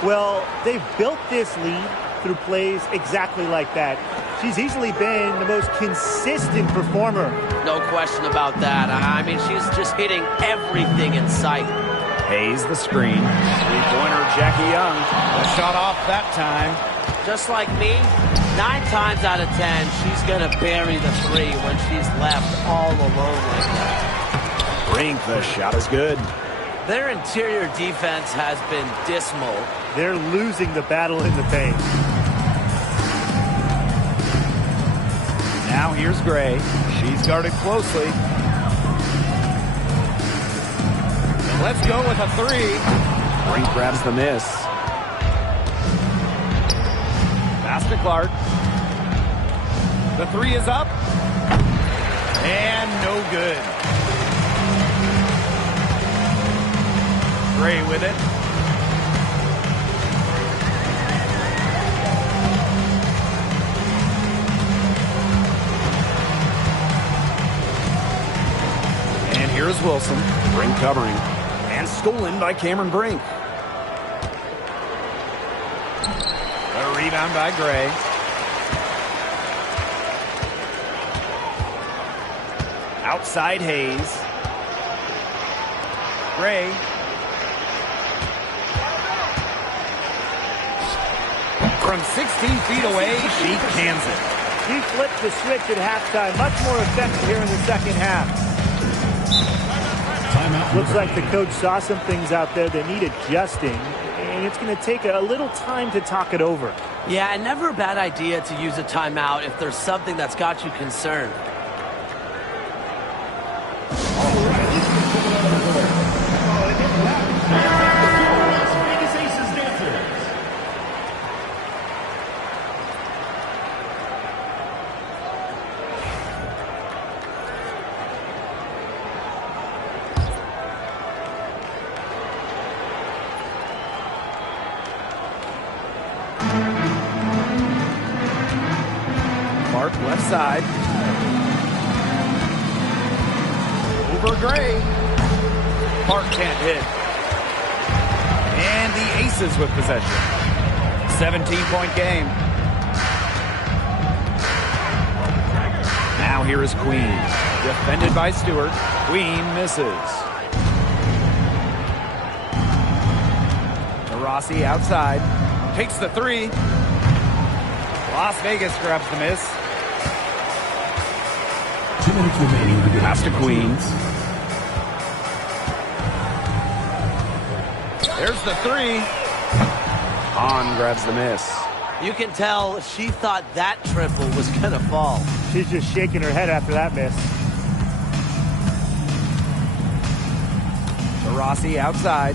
Well, they've built this lead through plays exactly like that. She's easily been the most consistent performer. No question about that. I mean, she's just hitting everything in sight. Hayes the screen. Three-pointer, Jackie Young. The shot off that time. Just like me, 9 times out of 10, she's going to bury the three when she's left all alone like that. Brink, the shot is good. Their interior defense has been dismal. They're losing the battle in the paint. Now here's Gray. She's guarded closely. Let's go with a three. Brink grabs the miss. Pass to Clark. The three is up. And no good. Gray with it. And here's Wilson. Brink covering. And stolen by Cameron Brink. A rebound by Gray. Outside Hayes. Gray. From 16 feet away, she cans it. She flipped the switch at halftime. Much more effective here in the second half. Looks like the coach saw some things out there that need adjusting, and it's going to take a little time to talk it over. Yeah, and never a bad idea to use a timeout if there's something that's got you concerned. Mark left side. Over Gray. Park can't hit. And the Aces with possession. 17-point game. Now here is Queen. Defended by Stewart. Queen misses. Rossi outside. Takes the three. Las Vegas grabs the miss. 2 minutes remaining. Pass to Queen. There's the three. Hahn grabs the miss. You can tell she thought that triple was going to fall. She's just shaking her head after that miss. Rossi outside.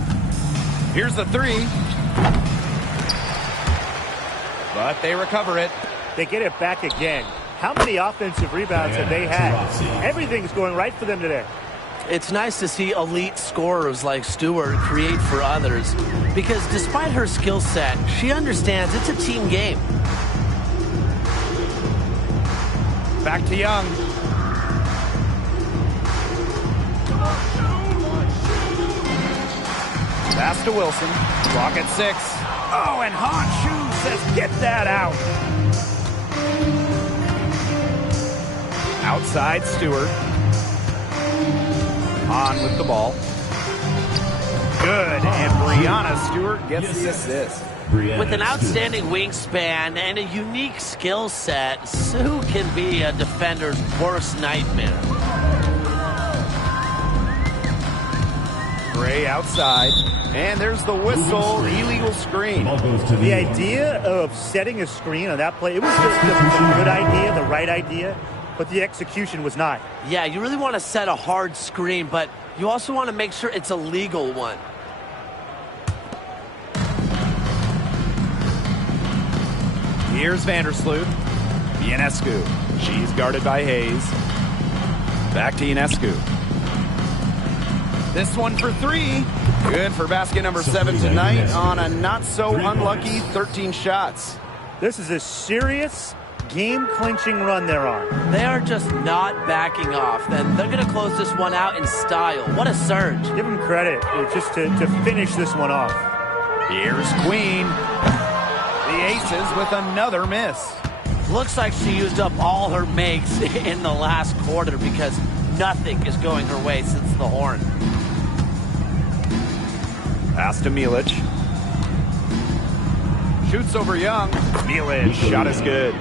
Here's the three. But they recover it. They get it back again. How many offensive rebounds have they had? Everything's going right for them today. It's nice to see elite scorers like Stewart create for others, because despite her skill set, she understands it's a team game. Back to Young. Pass to Wilson. Clock at 6. Oh, and Han Shu says, get that out. Outside Stewart. On with the ball. Good, and Brianna Stewart gets the assist. With an outstanding wingspan and a unique skill set, Sue can be a defender's worst nightmare. Gray outside, and there's the whistle, illegal screen. The idea of setting a screen on that play, it was the good idea, the right idea, but the execution was not. Yeah, you really want to set a hard screen, but you also want to make sure it's a legal one. Here's Vandersloot. Ionescu. She's guarded by Hayes. Back to Ionescu. This one for three. Good for basket number 7 tonight on a not-so-unlucky 13 shots. This is a serious game-clinching run they're on. They are just not backing off. Then they're going to close this one out in style. What a surge. Give them credit just to finish this one off. Here's Queen. The Aces with another miss. Looks like she used up all her makes in the last quarter because nothing is going her way since the horn. Pass to Milic. Shoots over Young. Milic, shot is good.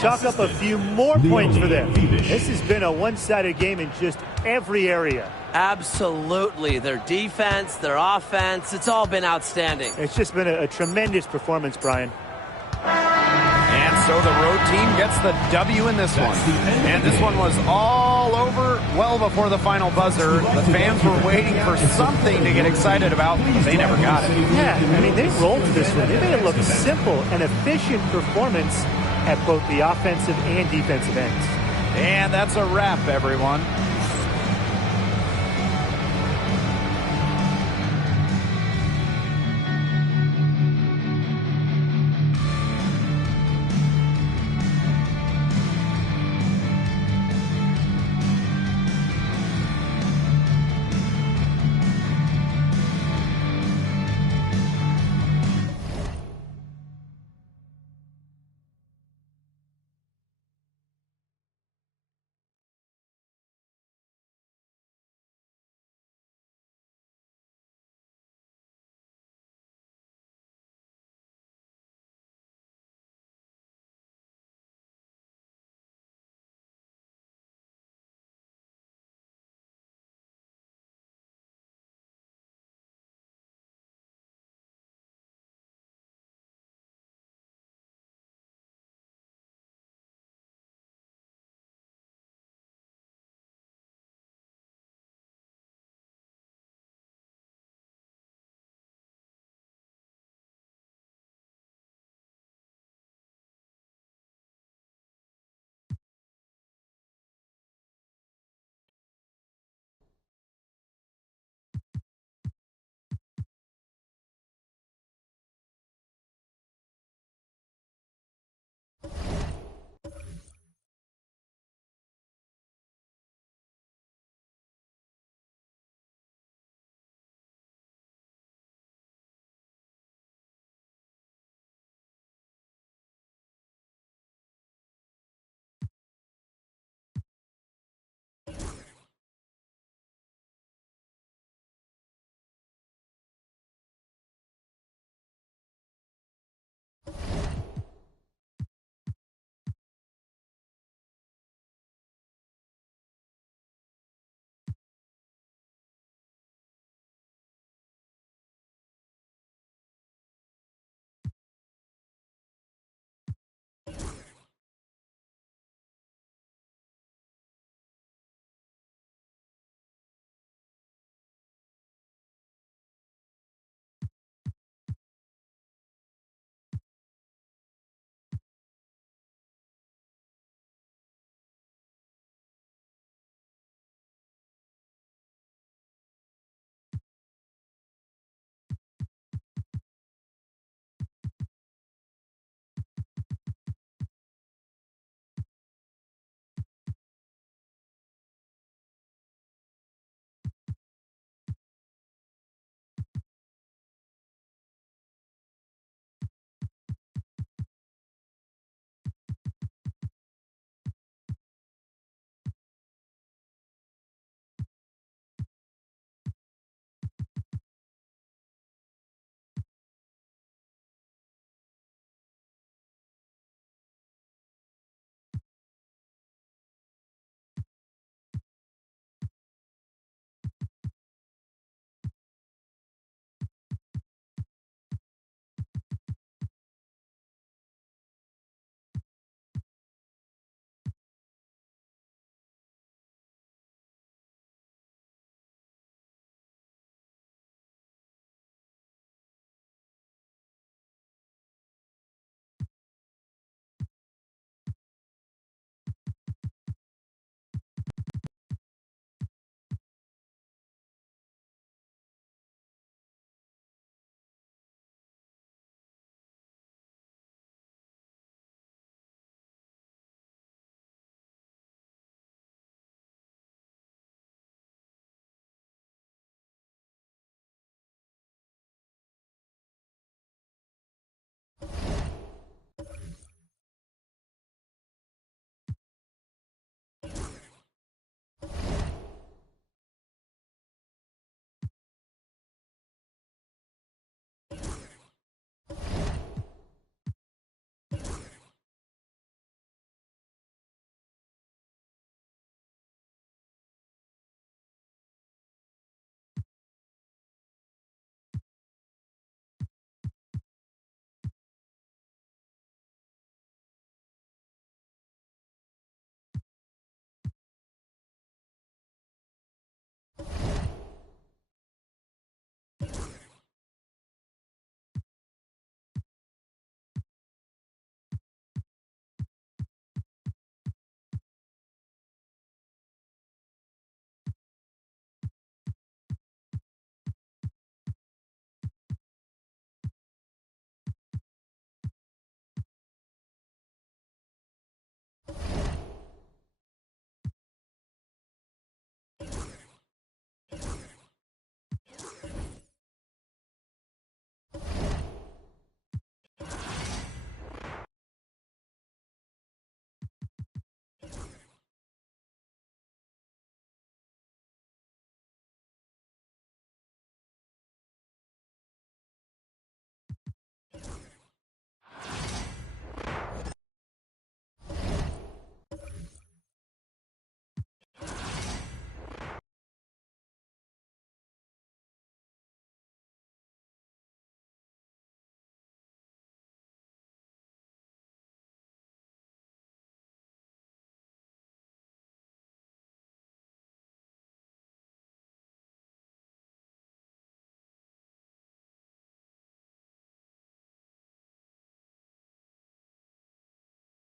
Chalk up a few more points for them. This has been a one-sided game in just every area. Absolutely. Their defense, their offense, it's all been outstanding. It's just been a tremendous performance, Brian. And so the road team gets the W in this one. And this one was all over well before the final buzzer. The fans were waiting for something to get excited about, but they never got it. Yeah, I mean, they rolled to this one. They made it look simple and efficient performance at both the offensive and defensive ends. And that's a wrap, everyone.